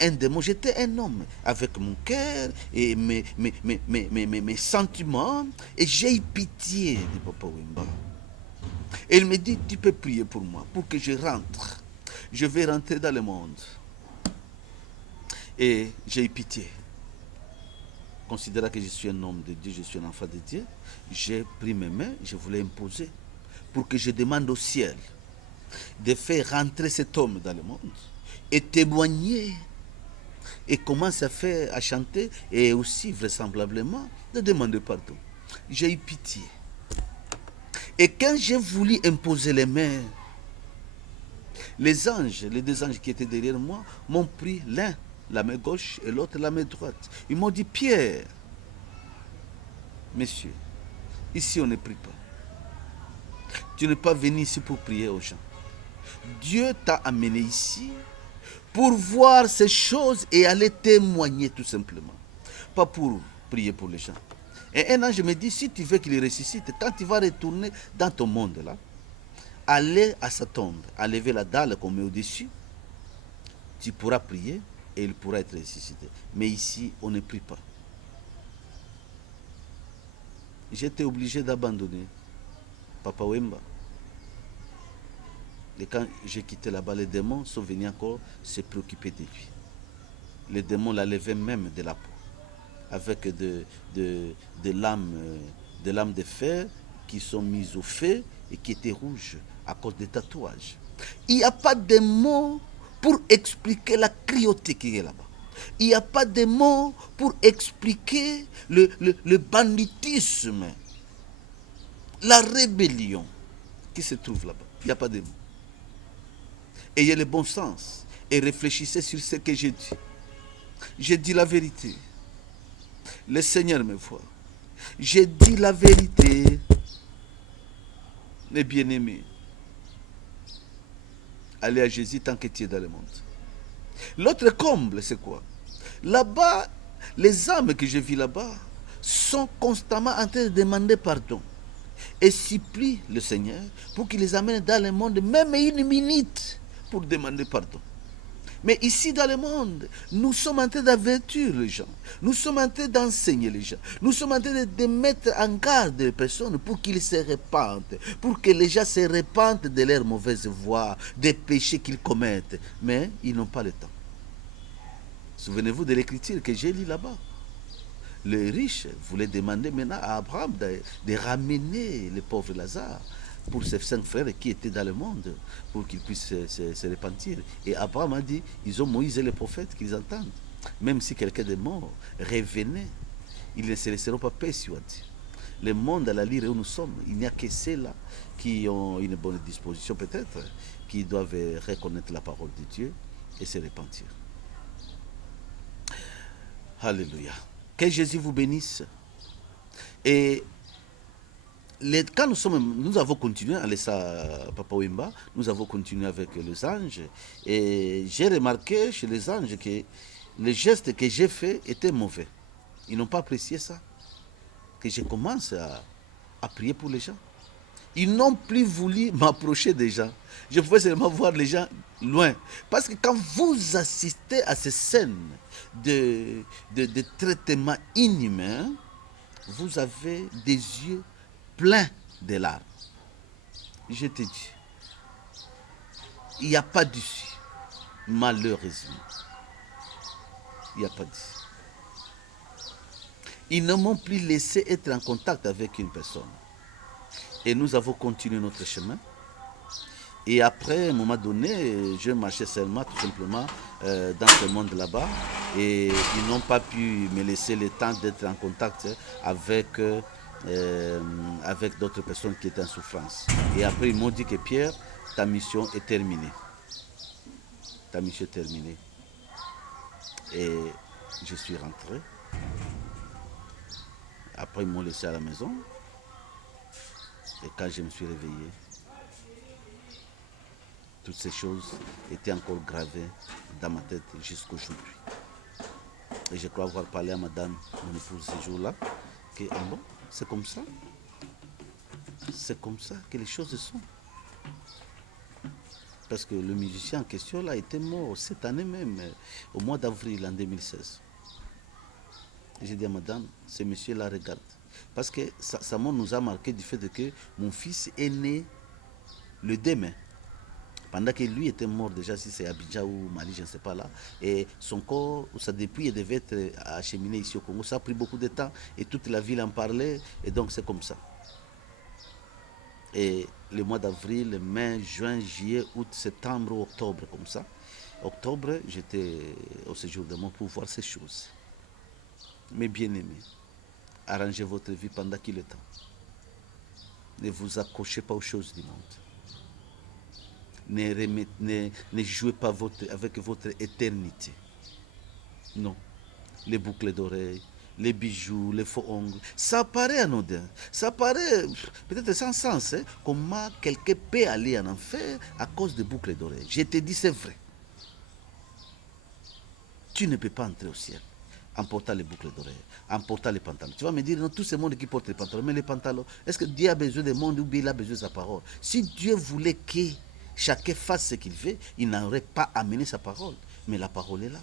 un démon, j'étais un homme avec mon cœur et mes sentiments. Et j'ai eu pitié de Papa Wemba. Et il me dit, tu peux prier pour moi, pour que je rentre. Je vais rentrer dans le monde. Et j'ai eu pitié. Considérant que je suis un homme de Dieu, je suis un enfant de Dieu, j'ai pris mes mains, je voulais imposer pour que je demande au ciel de faire rentrer cet homme dans le monde et témoigner et commence à chanter et aussi vraisemblablement de demander pardon. J'ai eu pitié. Et quand j'ai voulu imposer les mains, les anges, les deux anges qui étaient derrière moi, m'ont pris l'un la main gauche et l'autre la main droite. Ils m'ont dit, Pierre, monsieur, ici on ne prie pas. Tu n'es pas venu ici pour prier aux gens. Dieu t'a amené ici pour voir ces choses et aller témoigner tout simplement. Pas pour prier pour les gens. Et un ange me dit, si tu veux qu'il ressuscite, quand tu vas retourner dans ton monde là, aller à sa tombe, enlever la dalle qu'on met au-dessus, tu pourras prier et il pourra être ressuscité. Mais ici, on ne prie pas. J'étais obligé d'abandonner Papa Wemba. Et quand j'ai quitté là-bas, les démons sont venus encore se préoccuper de lui. Les démons l'enlevaient même de la peau, avec de lames de fer qui sont mises au feu et qui étaient rouges à cause des tatouages. Il n'y a pas de mots pour expliquer la cruauté qui est là-bas. Il n'y a pas de mots pour expliquer le banditisme, la rébellion qui se trouve là-bas. Il n'y a pas de mots. Ayez le bon sens et réfléchissez sur ce que j'ai dit. J'ai dit la vérité. Le Seigneur me voit. J'ai dit la vérité. Mes bien-aimés, allez à Jésus tant que tu es dans le monde. L'autre comble, c'est quoi? Là-bas, les âmes que je vis là-bas sont constamment en train de demander pardon et supplient le Seigneur pour qu'il les amène dans le monde, même une minute, pour demander pardon. Mais ici dans le monde, nous sommes en train d'avertir les gens. Nous sommes en train d'enseigner les gens. Nous sommes en train de mettre en garde les personnes pour qu'ils se répandent. Pour que les gens se répandent de leurs mauvaises voies, des péchés qu'ils commettent. Mais ils n'ont pas le temps. Souvenez-vous de l'écriture que j'ai lue là-bas. Le riche voulait demander maintenant à Abraham de ramener le pauvre Lazare pour ses 5 frères qui étaient dans le monde, pour qu'ils puissent se repentir. Et Abraham a dit, ils ont Moïse et les prophètes qu'ils entendent. Même si quelqu'un de mort revenait, ils ne se laisseront pas persuader. Le monde à la lyre où nous sommes, il n'y a que ceux-là qui ont une bonne disposition peut-être, qui doivent reconnaître la parole de Dieu et se repentir. Alléluia. Que Jésus vous bénisse. Et quand nous avons continué à laisser Papa Wemba, nous avons continué avec les anges. Et j'ai remarqué chez les anges que les gestes que j'ai faits étaient mauvais. Ils n'ont pas apprécié ça. Que je commence à prier pour les gens. Ils n'ont plus voulu m'approcher des gens. Je pouvais seulement voir les gens loin. Parce que quand vous assistez à ces scènes de traitement inhumain, vous avez des yeux pleins de larmes. Je te dis, il n'y a pas d'issue. Malheureusement. Il n'y a pas d'issue. Ils ne m'ont plus laissé être en contact avec une personne. Et nous avons continué notre chemin. Et après, à un moment donné, je marchais seulement, tout simplement, dans ce monde là-bas. Et ils n'ont pas pu me laisser le temps d'être en contact avec d'autres personnes qui étaient en souffrance. Et après, ils m'ont dit que Pierre, ta mission est terminée. Ta mission est terminée. Et je suis rentré. Après, ils m'ont laissé à la maison. Et quand je me suis réveillé, toutes ces choses étaient encore gravées dans ma tête jusqu'aujourd'hui. Et je crois avoir parlé à madame, mon épouse, ce jour-là, que bon, c'est comme ça. C'est comme ça que les choses sont. Parce que le musicien en question là était mort cette année même, au mois d'avril en 2016. Et j'ai dit à madame, ce monsieur-là regarde. Parce que sa mort nous a marqué du fait que mon fils est né le 2 mai. Pendant que lui était mort déjà, si c'est Abidjan ou Mali, je ne sais pas là. Et son corps, sa dépouille devait être acheminé ici au Congo. Ça a pris beaucoup de temps et toute la ville en parlait. Et donc c'est comme ça. Et le mois d'avril, mai, juin, juillet, août, septembre, octobre, comme ça. Octobre, j'étais au séjour de mon pour voir ces choses. Mes bien-aimés, arrangez votre vie pendant qu'il est temps. Ne vous accrochez pas aux choses du monde. Ne jouez pas avec votre éternité. Non. Les boucles d'oreilles, les bijoux, les faux ongles, ça paraît anodin. Ça paraît peut-être sans sens. Hein? Comment quelqu'un peut aller en enfer à cause de boucles d'oreilles? Je te dis, c'est vrai. Tu ne peux pas entrer au ciel en portant les boucles d'oreilles, en portant les pantalons. Tu vas me dire, non, tout ce monde qui porte les pantalons, mais les pantalons, est-ce que Dieu a besoin du monde ou bien il a besoin de sa parole? Si Dieu voulait que chacun fasse ce qu'il veut, il n'aurait pas amené sa parole. Mais la parole est là.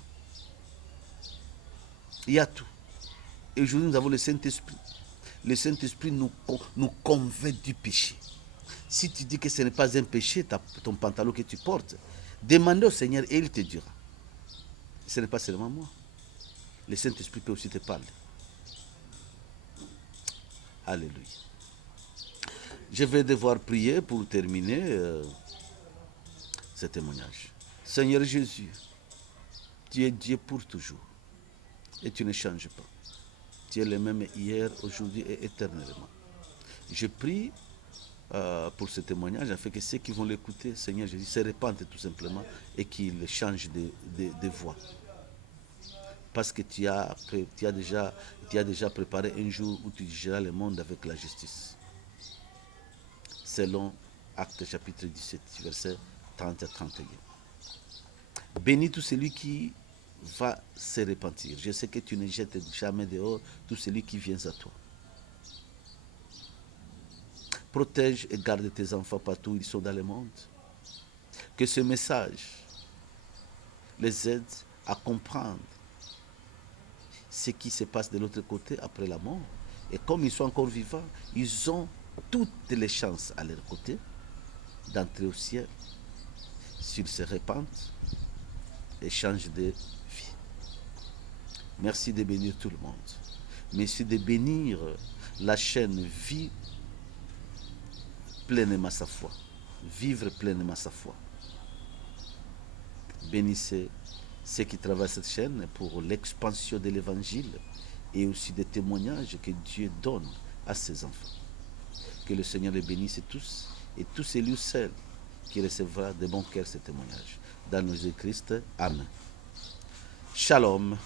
Il y a tout. Et aujourd'hui, nous avons le Saint-Esprit. Le Saint-Esprit nous convainc du péché. Si tu dis que ce n'est pas un péché, ton pantalon que tu portes, demandez au Seigneur et il te dira. Ce n'est pas seulement moi. Le Saint-Esprit peut aussi te parler. Alléluia. Je vais devoir prier pour terminer ce témoignage. Seigneur Jésus, tu es Dieu pour toujours. Et tu ne changes pas. Tu es le même hier, aujourd'hui et éternellement. Je prie pour ce témoignage afin que ceux qui vont l'écouter, Seigneur Jésus, se répandent tout simplement et qu'ils changent de voie. Parce que tu as déjà préparé un jour où tu jugeras le monde avec la justice. Selon Actes chapitre 17, verset 30 à 31. Bénis tout celui qui va se repentir. Je sais que tu ne jettes jamais dehors tout celui qui vient à toi. Protège et garde tes enfants partout où ils sont dans le monde. Que ce message les aide à comprendre ce qui se passe de l'autre côté après la mort. Et comme ils sont encore vivants, ils ont toutes les chances à leur côté d'entrer au ciel s'ils se répandent et changent de vie. Merci de bénir tout le monde. Merci de bénir la chaîne Vie pleinement sa foi. Vivre pleinement sa foi. Bénissez ceux qui travaillent cette chaîne pour l'expansion de l'évangile et aussi des témoignages que Dieu donne à ses enfants. Que le Seigneur les bénisse tous et tous celui ou celles qui recevra de bon cœur ces témoignages. Dans le nom de Christ, Amen. Shalom.